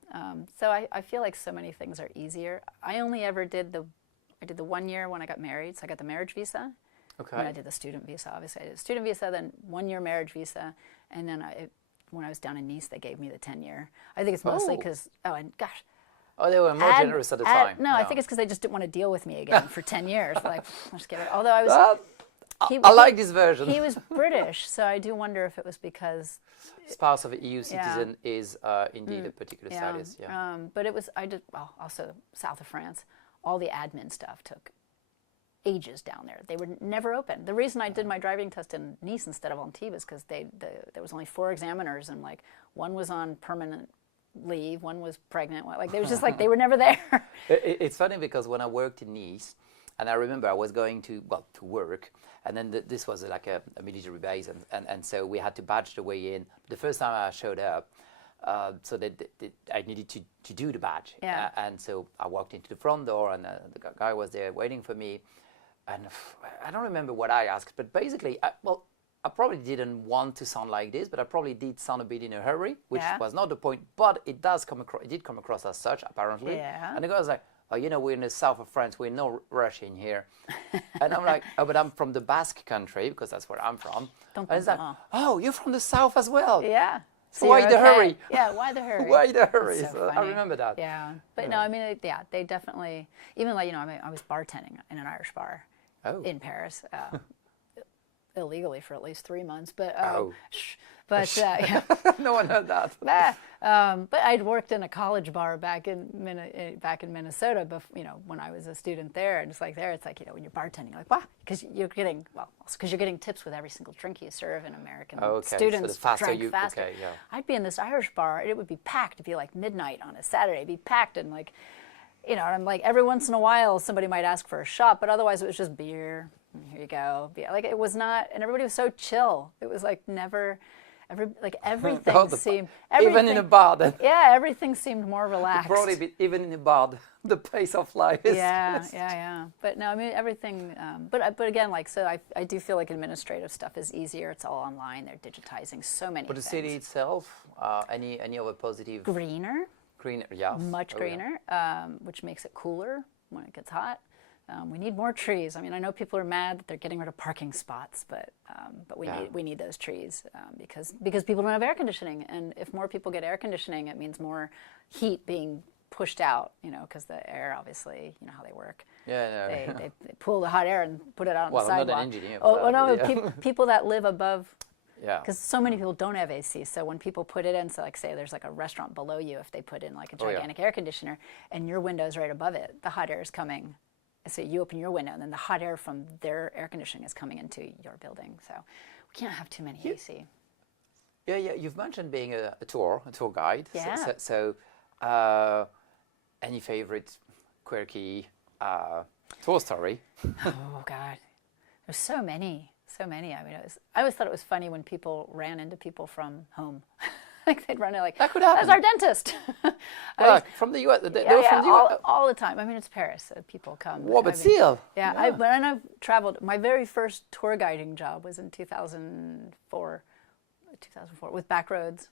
so I feel like so many things are easier. I only ever did the 1 year when I got married, so I got the marriage visa. Okay. And I did the student visa. Obviously, I did the student visa, then 1 year marriage visa, and then when I was down in Nice, they gave me the 10-year. I think it's mostly because they were more generous at the time. No, I think it's because they just didn't want to deal with me again for 10 years. Like, I'll just give it. Although I was. I like this version. He was British, so I do wonder if it was because spouse of an EU citizen is indeed a particular status. Yeah. But it was also south of France. All the admin stuff took ages down there. They were never open. The reason I did my driving test in Nice instead of Antibes is because there was only 4 examiners, and like one was on permanent leave, one was pregnant. Like they was just like they were never there. It's funny because when I worked in Nice, and I remember I was going to work, and then this was like a military base, and so we had to badge the way in. The first time I showed up, so that I needed to do the badge, and so I walked into the front door, and the guy was there waiting for me, and I don't remember what I asked, but basically, I probably didn't want to sound like this, but I probably did sound a bit in a hurry, which was not the point, but it did come across as such, apparently. Yeah. And the guy was like, oh, you know, we're in the south of France, we're no rush in here. And I'm like, oh, but I'm from the Basque country, because that's where I'm from. And it's like, oh, you're from the south as well. Yeah. So why the hurry? Yeah, why the hurry? Why the hurry? So I remember that. Yeah. But no, I mean, they definitely, even like, you know, I was bartending in an Irish bar in Paris. Illegally for at least 3 months, but no one heard that. But I'd worked in a college bar back in Minnesota, you know, when I was a student there, and it's like it's like, you know, when you're bartending, like, wow, because you're getting tips with every single drink you serve, and American students drank faster. Okay, yeah. I'd be in this Irish bar, and it would be packed. It'd be like midnight on a Saturday. It'd be packed, and like, you know, I'm like, every once in a while somebody might ask for a shot, but otherwise it was just beer. Here you go. Like it was not, and everybody was so chill. It was like never, everything seemed. Even in a bar. Everything seemed more relaxed. Probably even in a bar, the pace of life is. Yeah. But no, I mean everything. But again, like, so I do feel like administrative stuff is easier. It's all online. They're digitizing so many. But the city itself, any other positive? Greener, yeah. Much greener, which makes it cooler when it gets hot. We need more trees. I mean, I know people are mad that they're getting rid of parking spots, but we need those trees because people don't have air conditioning, and if more people get air conditioning, it means more heat being pushed out. Because the air, obviously, you know how they work. Yeah, They pull the hot air and put it out on the sidewalk. Well, I'm not an engineer. People that live above. Yeah. Because so many people don't have AC, so when people put it in, so like say there's like a restaurant below you, if they put in like a gigantic air conditioner and your window's right above it, the hot air is coming. So you open your window and then the hot air from their air conditioning is coming into your building. So we can't have too many AC. Yeah. You've mentioned being a tour guide. Yeah. So any favorite quirky tour story? Oh God, there's so many. I mean, I always thought it was funny when people ran into people from home. Like they'd run in like, that could happen. That's our dentist. From the U.S. They were from the U.S. all the time. I mean, it's Paris, so people come. Well, but still. Yeah, when I've traveled, my very first tour guiding job was in 2004 with Backroads.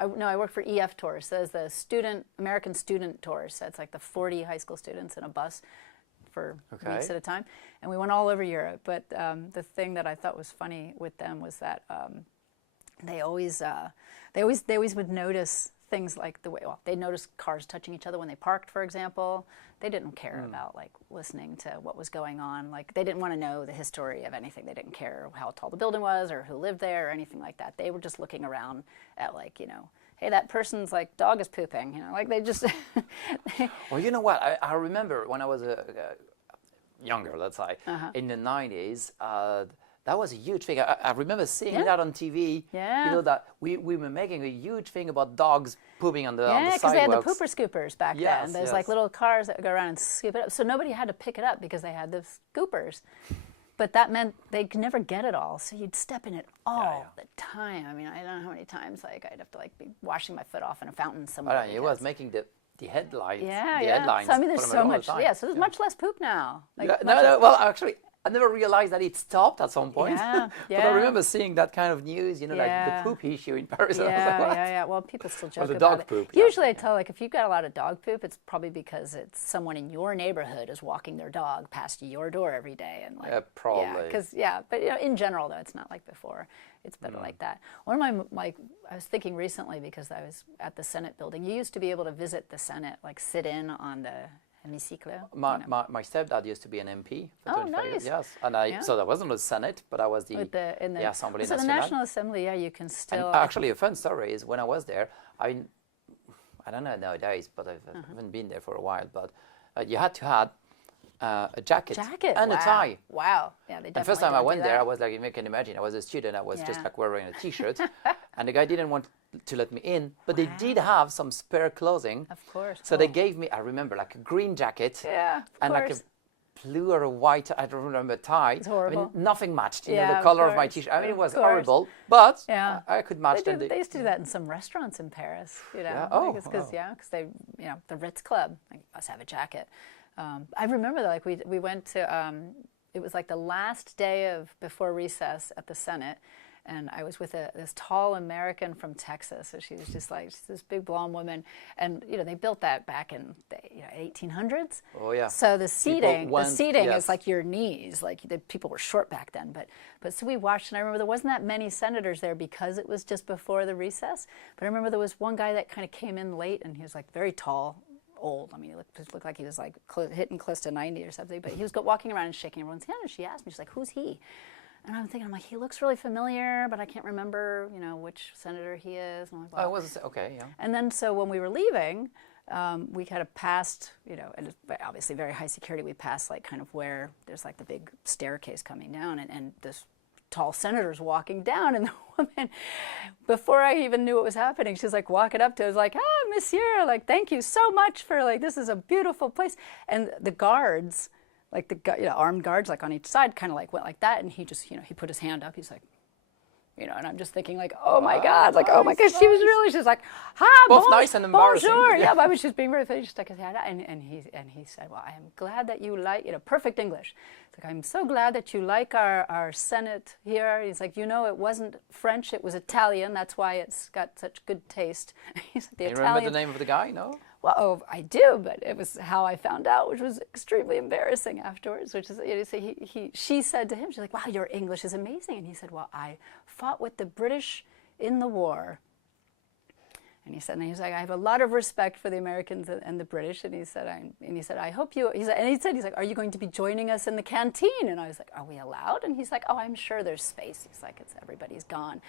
I worked for EF Tours. So it's the American student tours. So it's like the 40 high school students in a bus for weeks at a time, and we went all over Europe. But the thing that I thought was funny with them was that they always would notice things like they noticed cars touching each other when they parked, for example. They didn't care about like listening to what was going on. Like they didn't want to know the history of anything. They didn't care how tall the building was or who lived there or anything like that. They were just looking around at like, hey, that person's like dog is pooping. Like they just. Well, you know what? I remember when I was younger, let's say, in the 90s. That was a huge thing. I remember seeing that on TV. Yeah. That we were making a huge thing about dogs pooping on the sidewalks. Yeah, because they had the pooper scoopers back then. There's like little cars that go around and scoop it up. So nobody had to pick it up because they had the scoopers. But that meant they could never get it all. So you'd step in it all the time. I mean, I don't know how many times like I'd have to like be washing my foot off in a fountain somewhere. It was making the headlines. Headlines. So I mean, there's so much. So there's much less poop now. Like, well, actually, I never realized that it stopped at some point. Yeah. But I remember seeing that kind of news, like the poop issue in Paris. And I was like, what? Well, people still joke the about dog it. poop. Usually I tell, like, if you've got a lot of dog poop, it's probably because it's someone in your neighborhood is walking their dog past your door every day. And like, probably. But in general, though, it's not like before. It's better like that. One of my, I was thinking recently because I was at the Senate building. You used to be able to visit the Senate, like sit in on the Hemicycle. My stepdad used to be an MP for 25 years. Nice. Yes, and so that wasn't the Senate, but I was in the Assembly So Nationale. the National Assembly, you can still. And actually, a fun story is when I was there. I don't know nowadays, but I haven't been there for a while. But you had to have a jacket and a tie. Wow. Yeah, they definitely. The first time I went there, I was like, you can imagine, I was a student. I was just like wearing a T-shirt, and the guy didn't want to let me in, but they did have some spare clothing. Of course. So they gave me, I remember, like a green jacket. And like a blue or a white, I don't remember, tie. It's horrible. I mean, nothing matched, the color of my T-shirt. I mean, it was horrible, but I could match them. They used to do that in some restaurants in Paris, because they, the Ritz Club, must have a jacket. I remember that, like, we went to, it was like the last day before recess at the Senate, and I was with this tall American from Texas. So she was just like this big blonde woman, and they built that back in the 1800s. Oh yeah. So the seating is like your knees. Like the people were short back then, but so we watched, and I remember there wasn't that many senators there because it was just before the recess. But I remember there was one guy that kind of came in late, and he was like very tall. Old. I mean, he looked like he was like hitting close to 90 or something. But he was walking around and shaking everyone's hand. And she asked me, she's like, "Who's he?" And I'm thinking, he looks really familiar, but I can't remember, which senator he is. And I'm like, well, it was okay, yeah. And then so when we were leaving, we kind of passed, and obviously very high security. We passed like kind of where there's like the big staircase coming down, and this tall senator's walking down, and the woman, before I even knew what was happening, she's like walking up to us like, monsieur, like, thank you so much for, like, this is a beautiful place. And the guards, like armed guards, like on each side, kind of like went like that, and he just, he put his hand up. He's like, and I'm just thinking like, oh my God, like, oh my gosh, she's like, both nice and embarrassing. Bonjour. Yeah, but I was just being very funny. Just stuck his hand out, and he said, well, I am glad that you like, perfect English. It's like, I'm so glad that you like our Senate here. He's like, it wasn't French, it was Italian. That's why it's got such good taste. He's like, you remember the name of the guy? No. well, oh, I do, but it was how I found out, which was extremely embarrassing afterwards. Which is, so she said to him, she's like, wow, your English is amazing. And he said, well, I fought with the British in the war. And he was like, I have a lot of respect for the Americans and the British. And he said, I hope you. He's like, are you going to be joining us in the canteen? And I was like, are we allowed? And he's like, oh, I'm sure there's space. He's like, everybody's gone.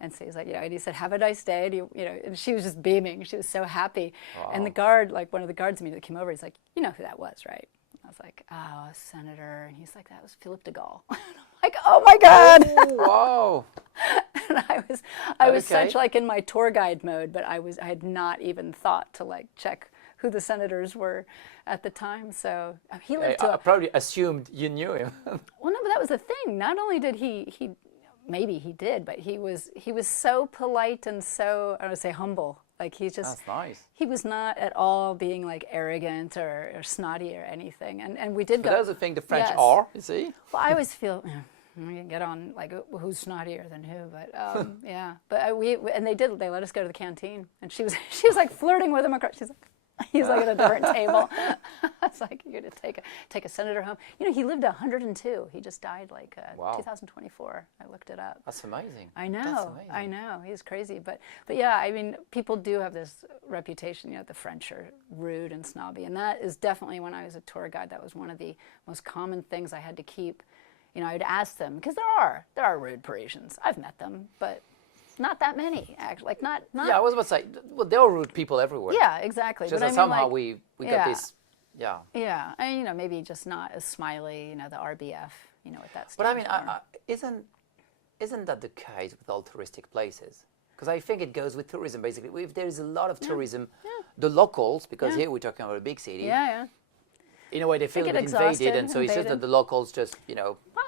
And so he's like, and he said, have a nice day. And, and she was just beaming. She was so happy. Wow. And the guard, like one of the guards immediately came over. He's like, you know who that was, right? I was like, oh, a senator. And he's like, that was Philippe de Gaulle. And I'm like, oh my God. Oh, wow. And I was such like in my tour guide mode, but I had not even thought to like check who the senators were at the time. So he lived I probably assumed you knew him. Well, no, but that was the thing. Not only did he maybe he did, but he was so polite and so, I would say, humble. Like he's just, that's nice. He was not at all being like arrogant or snotty or anything. And we did go. That's the thing the French are, you see. Well, I always feel, we can get on like who's snottier than who, but yeah. But and they let us go to the canteen, and she was like flirting with him across. He's like at a different table. I was like, you're gonna take a senator home. He lived 102. He just died like wow. 2024. I looked it up. That's amazing. I know. That's amazing. I know. He's crazy, but yeah. I mean, people do have this reputation. The French are rude and snobby, and that is definitely when I was a tour guide. That was one of the most common things I had to keep. I'd ask them because there are rude Parisians. I've met them, but. Not that many, actually. Like not. Yeah, I was about to say, well, there are rude people everywhere. Yeah, exactly. Just but that somehow we got this, yeah. Yeah, and maybe just not as smiley. The RBF, what that's. But I mean, isn't that the case with all touristic places? Because I think it goes with tourism basically. If there is a lot of tourism, the locals, because here we're talking about a big city. Yeah. In a way, they feel a bit invaded, and so it's just that the locals just,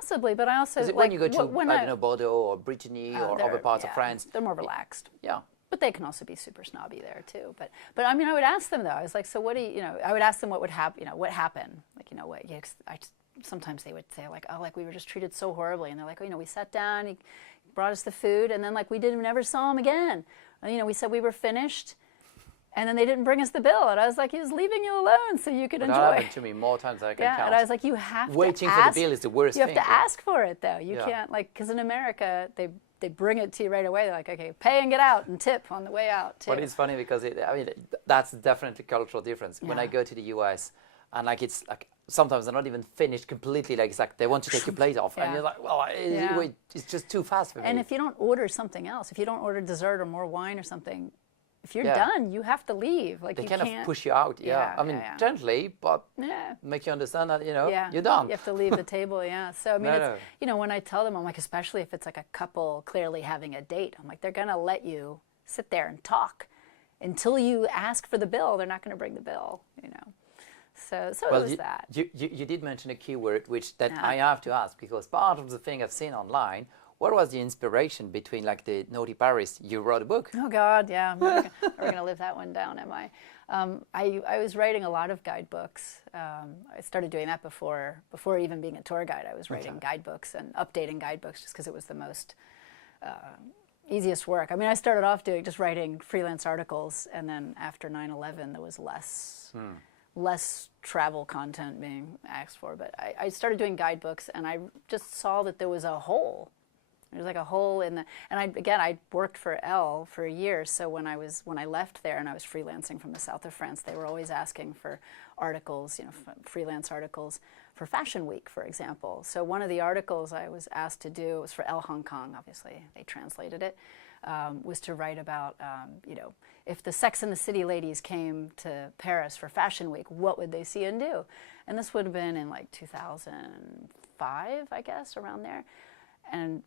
Possibly, but I also when you go to I don't know, Bordeaux or Brittany or other parts of France, they're more relaxed. Yeah. But they can also be super snobby there too. But I mean, I would ask them though. I was like, so what do you? I would ask them what would happen. What happened? Like, what? Yeah, sometimes they would say like, oh, like we were just treated so horribly, and they're like, we sat down, he brought us the food, and then like we never saw him again. And, we said we were finished. And then they didn't bring us the bill, and I was like, he was leaving you alone so you could enjoy. That happened to me more times than I can count. Yeah, and I was like, you have to Waiting for the bill is the worst thing. You have to ask for it, though. You can't, because in America, they bring it to you right away. They're like, okay, pay and get out, and tip on the way out, too. But it's funny because, that's definitely cultural difference. Yeah. When I go to the US, and it's like, sometimes they're not even finished completely. Like, it's like they want to take your plate off. And you're like, well, it's just too fast for me. And if you don't order something else, if you don't order dessert or more wine or something, if you're done, you have to leave. Like they you kind can't of push you out. Yeah, I mean gently, but make you understand that you're done. You have to leave the table. Yeah. So I mean, when I tell them, I'm like, especially if it's like a couple clearly having a date, I'm like, they're gonna let you sit there and talk until you ask for the bill. They're not gonna bring the bill. So it was that. You did mention a keyword which that I have to ask because part of the thing I've seen online. What was the inspiration between like the Naughty Paris? You wrote a book. Oh God, yeah. We're going to live that one down, am I? I was writing a lot of guidebooks. I started doing that before even being a tour guide. I was writing guidebooks and updating guidebooks just because it was the most easiest work. I mean, I started off just writing freelance articles, and then after 9/11, there was less travel content being asked for. But I started doing guidebooks, and I just saw that there was a hole. There's like a hole in and I worked for Elle for a year. So when I left there and I was freelancing from the south of France, they were always asking for articles, freelance articles for Fashion Week, for example. So one of the articles I was asked to do was for Elle Hong Kong. Obviously, they translated it. Was to write about, if the Sex and the City ladies came to Paris for Fashion Week, what would they see and do? And this would have been in like 2005, I guess, around there. And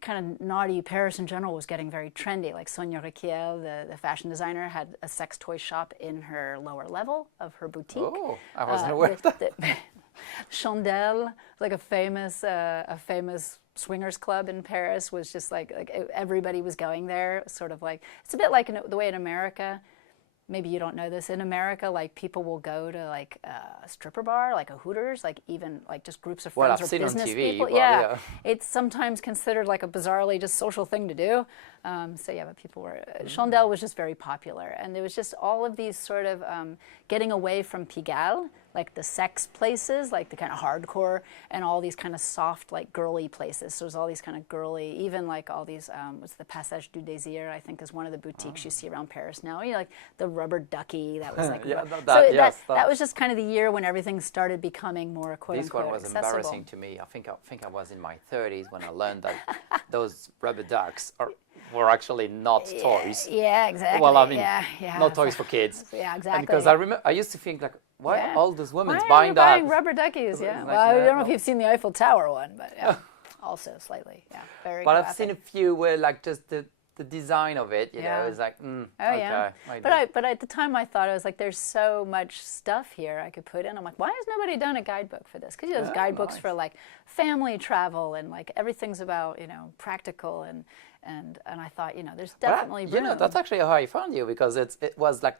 kind of naughty Paris in general was getting very trendy. Like Sonia Rykiel, the fashion designer, had a sex toy shop in her lower level of her boutique. Oh, I wasn't aware of that. Chandelle, like a famous swingers club in Paris, was just like everybody was going there. Sort of like, it's a bit like the way in America maybe you don't know this, in America, like people will go to like a stripper bar, like a Hooters, like even like just groups of friends I've or seen on business TV, people. well, Yeah. yeah. It's sometimes considered like a bizarrely just social thing to do. So yeah, but people were, Chandelle was just very popular. And there was just all of these sort of getting away from Pigalle, like the sex places, like the kind of hardcore, and all these kind of soft, like girly places. So there's all these kind of girly, even like all these, what's the Passage du Désir, I think is one of the boutiques you see around Paris now. You know, like the rubber ducky, that was like, Yeah, that was just kind of the year when everything started becoming more quote This unquote one was accessible. embarrassing to me. I think I was in my 30s when I learned that those rubber ducks were actually not toys. Yeah, exactly. Well, I mean, yeah. not toys for kids. Yeah, exactly. Because I remember, I used to think like, why Yeah. are all those women Why are buying you that? buying rubber duckies? Yeah. like, Well, I don't know well. if you've seen the Eiffel Tower one, but yeah, also slightly. Yeah, very. But I've graphic. seen a few where like just the design of it, you Yeah. know, is like, Oh okay. yeah. But at the time I thought, I was like, there's so much stuff here I could put in. I'm like, why has nobody done a guidebook for this? Because you know, there's guidebooks nice. for like family travel and like everything's about, you know, practical and I thought, you know, there's definitely room. You know, that's actually how I found you, because it was like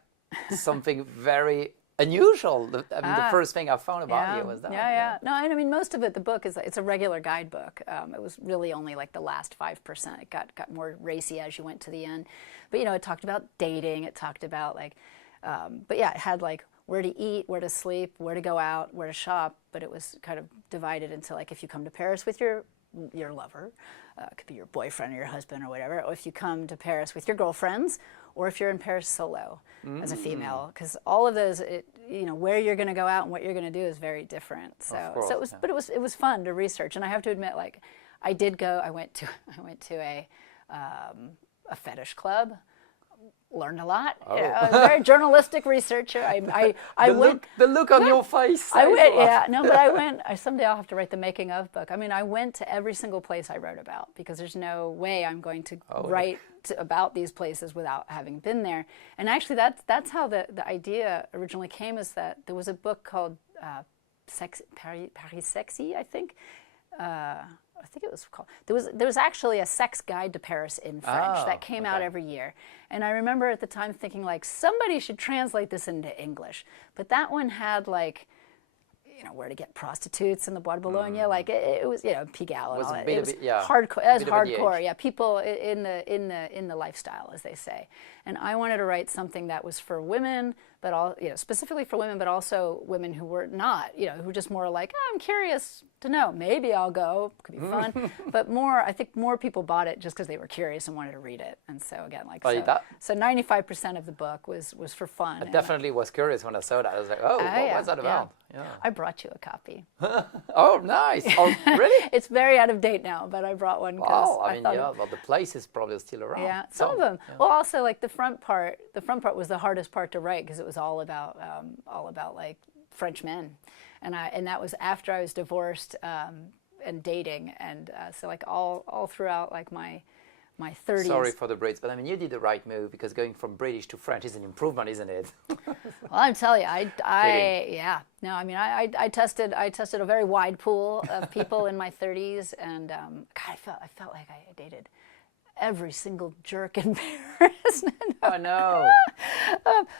something very unusual. I mean, the first thing I found about you was that. Yeah. No, and I mean, most of it, the book it's a regular guidebook. It was really only like the last 5%. It got more racy as you went to the end. But, you know, it talked about dating. It talked about like, but yeah, it had like where to eat, where to sleep, where to go out, where to shop. But it was kind of divided into like, if you come to Paris with your lover, it could be your boyfriend or your husband or whatever, or if you come to Paris with your girlfriends, or if you're in Paris solo as a female, because all of those, you know, where you're going to go out and what you're going to do is very different. So, course, it was, but it was fun to research, and I have to admit, like, I went to a fetish club. Learned a lot. Oh. You know, I'm a very journalistic researcher. I went. The look on your face. I says went, a lot. yeah, no, but I went. Someday I'll have to write the making of book. I mean, I went to every single place I wrote about, because there's no way I'm going to write about these places without having been there. And actually, that's how the idea originally came. Is that there was a book called Paris Sexy, I think. I think it was called. There was actually a sex guide to Paris in French that came out every year, and I remember at the time thinking like, somebody should translate this into English. But that one had like, you know, where to get prostitutes in the Bois de Boulogne, like it was, you know, Pigalle and all that. It was hardcore. It was hardcore, yeah. People in the lifestyle, as they say. And I wanted to write something that was for women, but all, you know, specifically for women, but also women who were not, you know, who just more like, oh, I'm curious to know. Maybe I'll go. Could be fun. But I think more people bought it just because they were curious and wanted to read it. And so again, like, so 95% of the book was for fun. I definitely was curious when I saw that. I was like, oh, what's that about? Yeah. I brought you a copy. Oh, nice. Oh, really? It's very out of date now, but I brought one. Oh, I mean, yeah, well, the place is probably still around. Yeah, some of them. Yeah. Well, also like the front part was the hardest part to write, because it was all about like French men, and that was after I was divorced and dating, and so like all throughout like my 30s. Sorry for the Brits, but I mean, you did the right move, because going from British to French is an improvement, isn't it? Well, I'm telling you, I tested a very wide pool of people in my 30s, and God, I felt like I dated every single jerk in Paris. Oh no.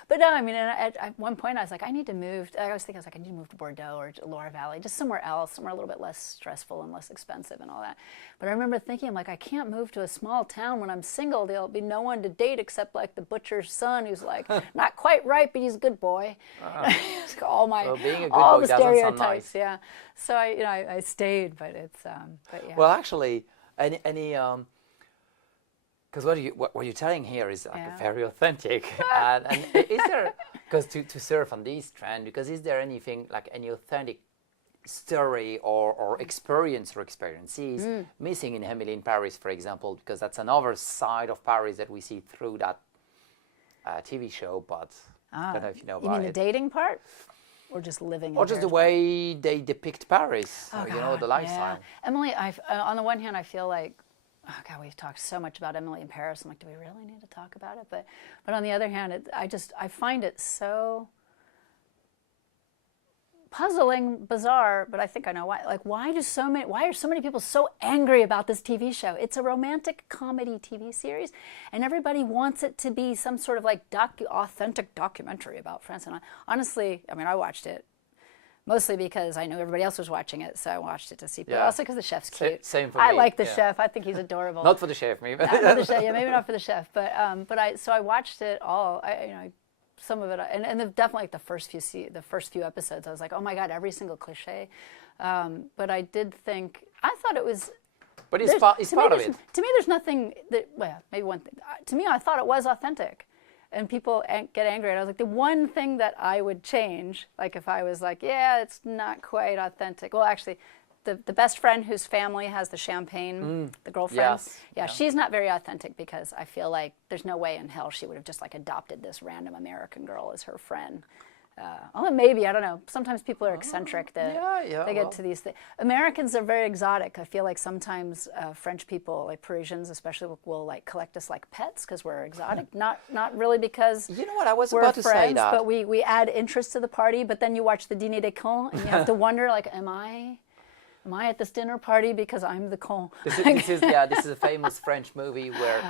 But no, I mean, at one point I was like, I need to move to Bordeaux or Loire Valley, just somewhere else, somewhere a little bit less stressful and less expensive and all that. But I remember thinking, I'm like, I can't move to a small town when I'm single. There'll be no one to date except like the butcher's son, who's like not quite right, but he's a good boy. All being a good all boy the doesn't sound stereotypes, nice. yeah. So I stayed, but it's but yeah. Well, actually, any because what you're telling here is like very authentic, and is there, because to surf on this trend, because is there anything like any authentic story or experience or experiences missing in Emily in Paris, for example, because that's another side of Paris that we see through that TV show, but I don't know if you know about it. You mean the dating part? Or just living in Or just the way they depict Paris, Oh, you know, the lifestyle. Yeah. Emily, on the one hand, I feel like, oh God, we've talked so much about Emily in Paris. I'm like, do we really need to talk about it? But on the other hand, I find it so puzzling, bizarre, but I think I know why. Like, why are so many people so angry about this TV show? It's a romantic comedy TV series, and everybody wants it to be some sort of like authentic documentary about France. And honestly, I mean, I watched it mostly because I knew everybody else was watching it, so I watched it to see. But also because the chef's cute. Same for me. I like the chef. I think he's adorable. Not for the chef, maybe. Not for the chef. Yeah, maybe not for the chef, but I watched it all. Some of it, and definitely like the first few episodes, I was like, oh my god, every single cliche. But I did think, I thought it was. But it's part of it. To me, there's nothing that. Well, maybe one thing. To me, I thought it was authentic, and people get angry. And I was like, the one thing that I would change, like if I was like, yeah, it's not quite authentic. Well, actually. The best friend whose family has the champagne, the girlfriend, she's not very authentic because I feel like there's no way in hell she would have just like adopted this random American girl as her friend. Although maybe, I don't know, sometimes people are eccentric they get to these things. Americans are very exotic. I feel like sometimes French people, like Parisians especially, will like collect us like pets because we're exotic. Not really because you know what, I was we're about to friends, say that. But we add interest to the party, but then you watch the Dîner des Cons and you have to wonder, like, am I at this dinner party because I'm the con? This is a famous French movie where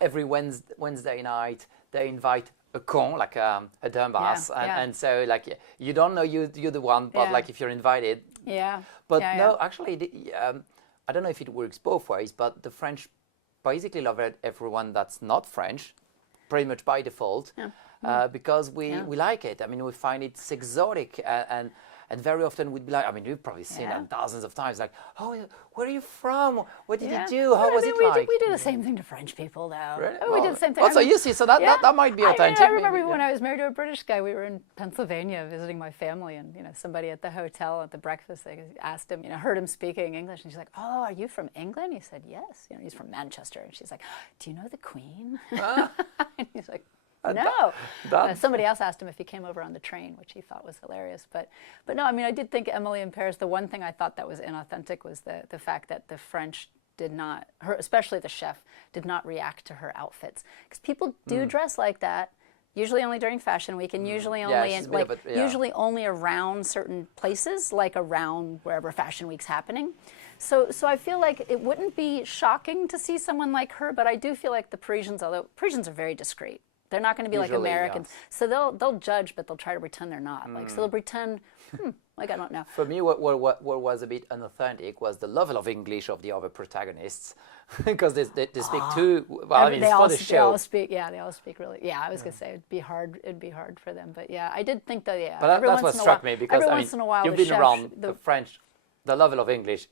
every Wednesday night they invite a con, like a dumbass, and so like you don't know you're the one, but like if you're invited. But no, actually, I don't know if it works both ways, but the French basically love everyone that's not French, pretty much by default, because we like it. I mean, we find it's exotic and very often we'd be like, I mean, you've probably seen it dozens of times, like, oh, where are you from? What did you do? How was it like? We do the same thing to French people, though. Really? We do the same thing. Also, you see, so that might be authentic. I remember when I was married to a British guy, we were in Pennsylvania visiting my family, and somebody at the hotel at the breakfast, they asked him, heard him speaking English, and she's like, oh, are you from England? He said, yes. He's from Manchester. And she's like, do you know the Queen? And he's like, no. Somebody else asked him if he came over on the train, which he thought was hilarious. But no, I mean, I did think Emily in Paris, the one thing I thought that was inauthentic was the fact that the French did not, especially the chef, did not react to her outfits. Because people do dress like that, usually only during Fashion Week, and usually only around certain places, like around wherever Fashion Week's happening. So I feel like it wouldn't be shocking to see someone like her, but I do feel like the Parisians, although Parisians are very discreet. They're not going to be usually, like Americans. Yes. So they'll judge, but they'll try to pretend they're not. Like, so they'll pretend, like, I don't know. For me, what was a bit unauthentic was the level of English of the other protagonists, because they speak too, well, I mean, it's for the show. They all speak really, I was going to say it'd be hard for them. But yeah, I did think that, But that's what struck me, because every once in a while, you've been around the French, the level of English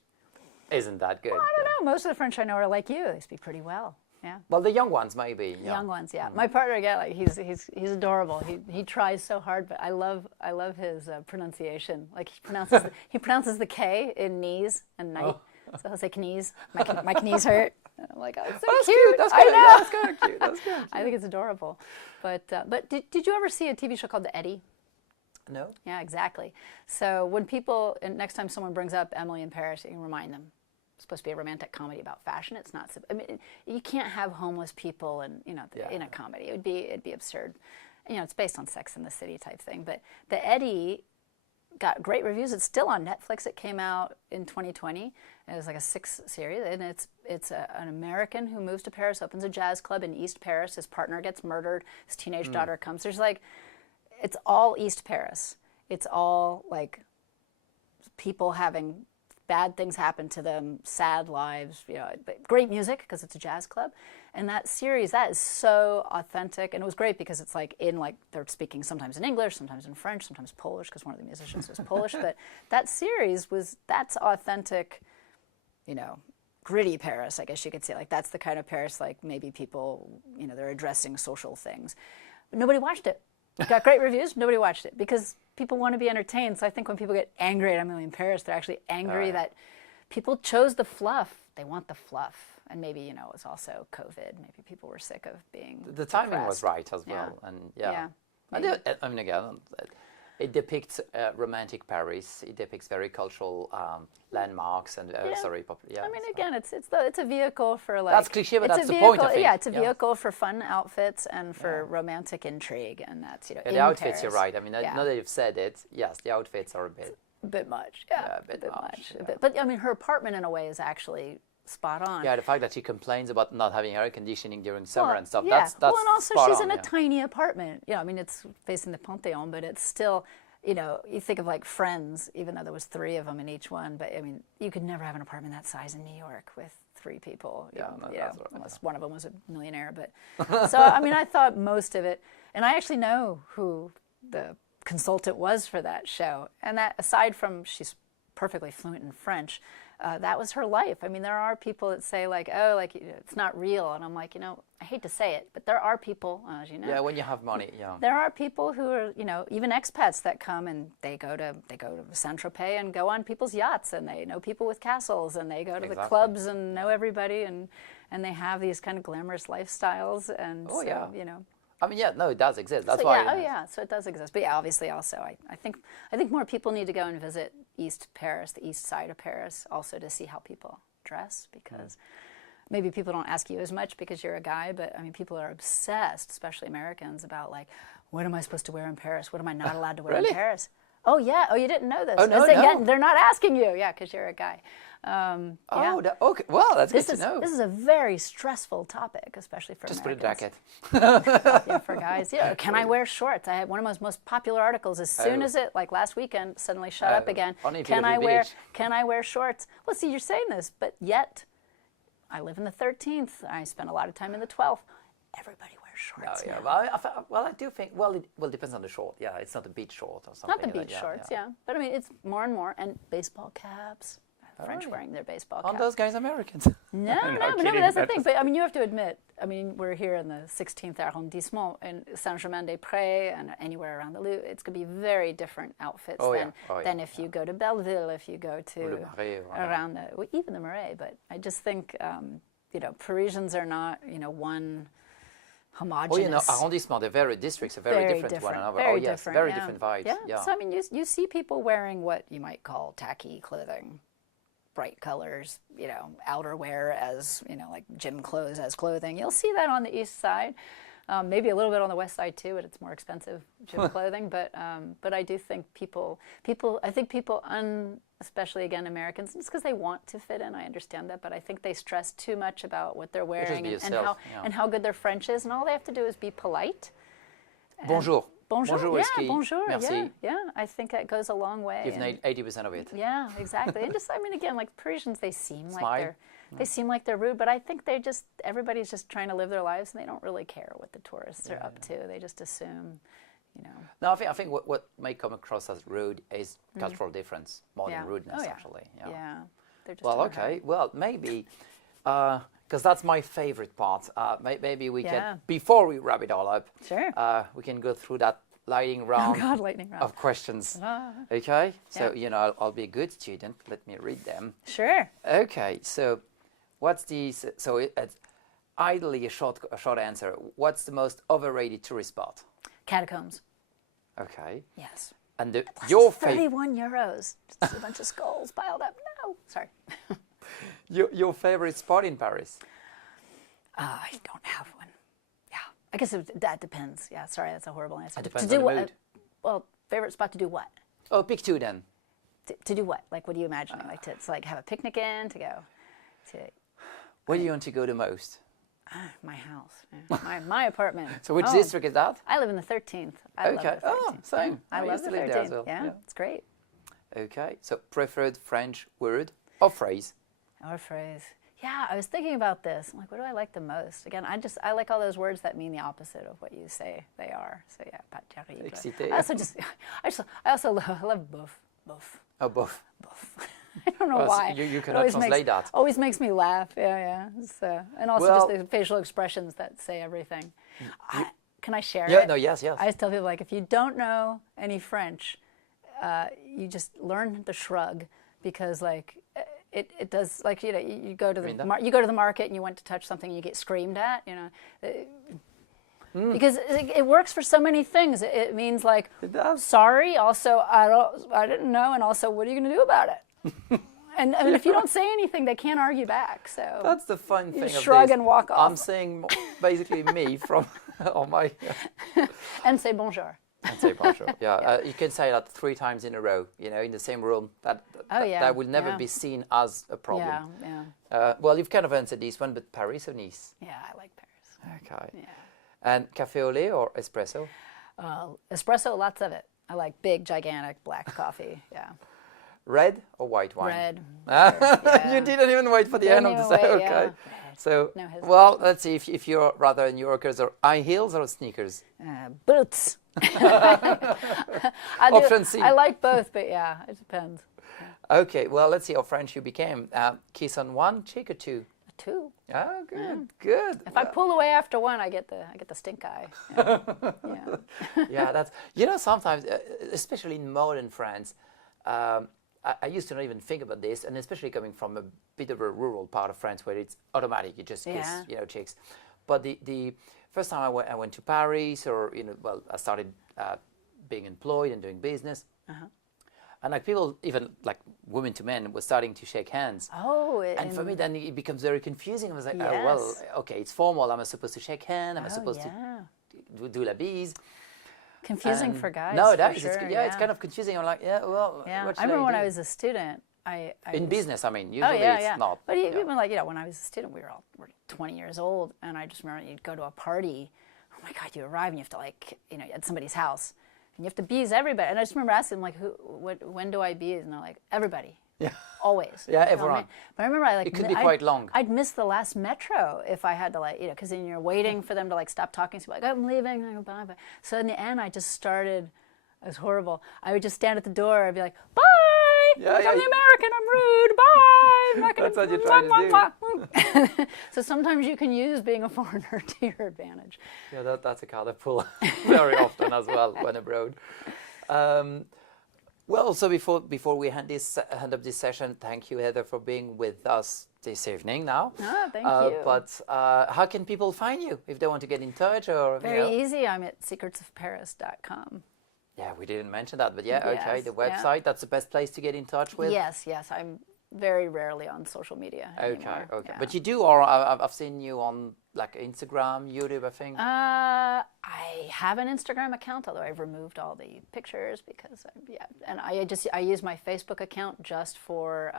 isn't that good. Well, I don't know. Most of the French I know are like you. They speak pretty well. Yeah. Well, the young ones maybe. Young ones, yeah. My partner, again, like he's adorable. He tries so hard, but I love his pronunciation. Like he pronounces the K in knees and night. So he'll say knees. My knees hurt. And I'm like, oh, it's so cute. That's I know. That's kind of cute. That's good. I think it's adorable. But did you ever see a TV show called The Eddy? No. Yeah, exactly. So when people, and next time someone brings up Emily in Paris, you can remind them. It's supposed to be a romantic comedy about fashion. It's not. I mean, you can't have homeless people and in a comedy. It'd be absurd. It's based on Sex and the City type thing. But The Eddy got great reviews. It's still on Netflix. It came out in 2020. It was like a 6 series, and it's an American who moves to Paris, opens a jazz club in East Paris. His partner gets murdered. His teenage daughter comes. It's all East Paris. It's all like people having bad things happen to them, sad lives, but great music because it's a jazz club. And that series, that is so authentic. And it was great because it's like they're speaking sometimes in English, sometimes in French, sometimes Polish, because one of the musicians was Polish. But that series that's authentic, gritty Paris, I guess you could say. Like, that's the kind of Paris, like maybe people, they're addressing social things. But nobody watched it. It got great reviews. Nobody watched it because people want to be entertained. So I think when people get angry at Emily in Paris, they're actually angry that people chose the fluff. They want the fluff. And maybe, it's also COVID. Maybe people were sick of being The timing depressed. was right as well. And I mean, again, it depicts romantic Paris. It depicts very cultural landmarks and I mean, again, it's a vehicle for like. That's cliché, but it's that's a the vehicle, point, I think. Yeah, it's a vehicle for fun outfits and for romantic intrigue, and that's And in the outfits, Paris. you're right. I mean, now that you've said it, yes, the outfits are A bit much, yeah, a bit much. a bit. But I mean, her apartment in a way is actually spot on. Yeah, the fact that she complains about not having air conditioning during summer and stuff. Yeah. That's well, and also spot she's on, in a tiny apartment. I mean, it's facing the Panthéon, but it's still, you think of like Friends, even though there was 3 of them in each one. But I mean, you could never have an apartment that size in New York with 3 people. Unless one of them was a millionaire. But so I mean, I thought most of it, and I actually know who the consultant was for that show, and that aside from she's perfectly fluent in French. That was her life. I mean, there are people that say like, oh, like it's not real, and I'm like, I hate to say it, but there are people, as you know. Yeah, when you have money, yeah. There are people who are, even expats that come and they go to Saint-Tropez and go on people's yachts, and they know people with castles, and they go to the clubs and know everybody, and they have these kind of glamorous lifestyles, and I mean, yeah, no, it does exist. That's so, why. So it does exist. But yeah, obviously, also, I think more people need to go and visit East Paris, the east side of Paris, also to see how people dress, because maybe people don't ask you as much because you're a guy, but I mean, people are obsessed, especially Americans, about like, what am I supposed to wear in Paris? What am I not allowed to wear in Paris? Oh yeah. Oh, you didn't know this? Oh no, they're not asking you. Yeah, because you're a guy. Okay. Well, that's good to know. This is a very stressful topic, especially for Just Americans. put a jacket. Yeah, for guys. Yeah. Can I wear shorts? I had one of my most popular articles. As soon as it, like last weekend, suddenly shut up again. Can I wear shorts? Well, see, you're saying this, but yet, I live in the 13th. I spend a lot of time in the 12th. Everybody wears shorts. Yeah. Now. Well, I do think. Well, it depends on the short. Yeah, it's not a beach short or something. Not the beach shorts. Yeah. But I mean, it's more and more, and baseball caps. French wearing their baseball caps. Aren't those guys Americans? No, but that's the thing. But I mean, you have to admit, I mean, we're here in the 16th arrondissement in Saint-Germain-des-Prés and anywhere around the Louvre. It's going to be very different outfits than if you go to Belleville, if you go to around even the Marais. But I just think, Parisians are not, one homogenous. Arrondissement, the districts are very different one another. Very different vibes. Yeah. So I mean, you see people wearing what you might call tacky clothing. Bright colors, outerwear as, like gym clothes as clothing. You'll see that on the east side, maybe a little bit on the west side too, but it's more expensive gym clothing. But I do think people, especially again Americans, just because they want to fit in, I understand that, but I think they stress too much about what they're wearing and how good their French is, and all they have to do is be polite. Bonjour. Bonjour, whiskey. Bonjour, Merci. Yeah. I think that goes a long way. You've nailed 80% of it. Yeah, exactly. And just, I mean, again, like Parisians, they seem like they're rude, but I think everybody's just trying to live their lives, and they don't really care what the tourists are up to. They just assume, No, I think what may come across as rude is cultural difference more than rudeness, actually. Yeah. They're just okay. Well, maybe. Because that's my favorite part. Maybe we can, before we wrap it all up, we can go through that lightning round, of questions. Okay? So, I'll be a good student. Let me read them. Sure. Okay, so what's it's ideally a short answer. What's the most overrated tourist spot? Catacombs. Okay. Yes. And your favorite... 31 euros. Just a bunch of skulls piled up. No, sorry. Your favorite spot in Paris? I don't have one. Yeah, I guess that depends. Yeah, sorry, that's a horrible answer. It depends on the mood. Well, favorite spot to do what? Oh, pick 2 then. To do what? Like, what are you imagining? Like to have a picnic in, to go to... Where do you want to go the most? My house, my apartment. So which district is that? I live in the 13th. I love the 13th. Oh, same. I love the 13th. There as well. Yeah, it's great. Okay, so preferred French word or phrase? Or phrase. Yeah, I was thinking about this. I'm like, what do I like the most? Again, I like all those words that mean the opposite of what you say they are. So yeah, pas terrible. Excité. I also love bouf. Oh, bouf. Bouf. I don't know why. So you cannot translate that. Always makes me laugh. Yeah. And also just the facial expressions that say everything. Can I share it? Yeah. No. Yes. I always tell people, like, if you don't know any French, you just learn the shrug, because like. It does, like, you go to the market and you want to touch something and you get screamed at, because it works for so many things. It means like, It does. sorry, also I didn't know, and also what are you going to do about it? And I mean, if you don't say anything, they can't argue back. So That's the fun thing you of shrug this. and walk off. I'm saying basically me from on my And say bonjour. and say bonjour. Yeah, you can say that 3 times in a row. You know, in the same room. That will never be seen as a problem. Yeah. Well, you've kind of answered this one, but Paris or Nice? Yeah, I like Paris. Okay. Yeah. And café au lait or espresso? Espresso, lots of it. I like big, gigantic black coffee. Yeah. Red or white wine? Red. You didn't even wait for the end of the say. Okay. Yeah. So, No hesitation. well, let's see if you're rather New Yorkers or high heels or sneakers. Boots. Option C. I like both, but yeah, it depends. Okay, well, let's see how French you became. Kiss on 1 cheek or 2? 2. Oh, good, good. If I pull away after 1, I get the stink eye. Yeah. Yeah, that's, you know, sometimes, especially in modern France, I used to not even think about this, and especially coming from a bit of a rural part of France where it's automatic, you just kiss, you know, chicks. But the first time I went to Paris, or, you know, well, I started being employed and doing business. And like people, even like women to men, were starting to shake hands. Oh, and for me, then it becomes very confusing. I was like, yes. oh, well, okay, it's formal. Am I supposed to shake hand? Am I supposed to do la bise? Confusing for guys. No, for it's, sure, it's kind of confusing. I'm like, yeah, well, what should I remember when do? I was a student. In was, business, I mean, usually it's not. But even like, you know, when I was a student, we're 20 years old, and I just remember you'd go to a party. Oh my God, you arrive and you have to, like, you know, at somebody's house, and you have to bees everybody. And I just remember asking them, like, when do I bees? And they're like, everybody. Yeah. Always. Yeah, everyone. But I remember it could be quite long. I'd miss the last metro if I had to, like, you know, because then you're waiting for them to, like, stop talking. So like, I'm leaving. I go, bye, bye. So in the end, I just started. It was horrible. I would just stand at the door. I'd be like, bye. Yeah, I'm the American. I'm rude. Bye. I'm not gonna, That's what you're trying to do. So sometimes you can use being a foreigner to your advantage. Yeah, that's a card I pull very often as well when abroad. Well, so before we end up this session, thank you, Heather, for being with us this evening now. Oh, thank you. But how can people find you if they want to get in touch? Or Very easy. I'm at secretsofparis.com. Yeah, we didn't mention that, but yeah, okay, Yes, the website, that's the best place to get in touch with? Yes, I'm very rarely on social media anymore. Okay. Yeah. But you do, or I've seen you on like Instagram, YouTube, I think. I have an Instagram account, although I've removed all the pictures because, and I use my Facebook account just for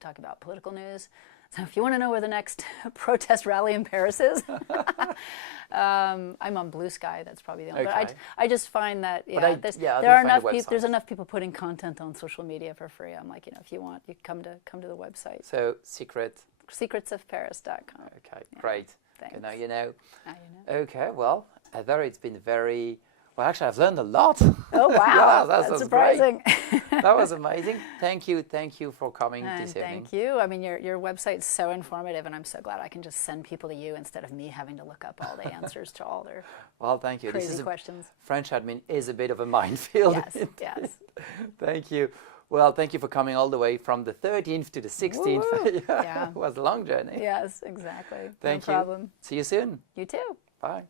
talking about political news. So if you want to know where the next protest rally in Paris is, I'm on Blue Sky. That's probably the only. Okay. But I just find that there are enough people. There's enough people putting content on social media for free. I'm like, you know, if you want, you come to the website. So secretsofparis.com. Okay, great. Thanks. Now you know. Now you know. Okay, well, Heather, it's been very. Well, actually, I've learned a lot. Oh, wow. Yeah, that's surprising. That was amazing. Thank you for coming this evening. Thank you. I mean, your website's so informative, and I'm so glad I can just send people to you instead of me having to look up all the answers to all their Thank you. crazy questions. French admin is a bit of a minefield. Yes. Thank you. Well, thank you for coming all the way from the 13th to the 16th. Yeah. It was a long journey. Yes, exactly. Thank no you. problem. See you soon. You too. Bye.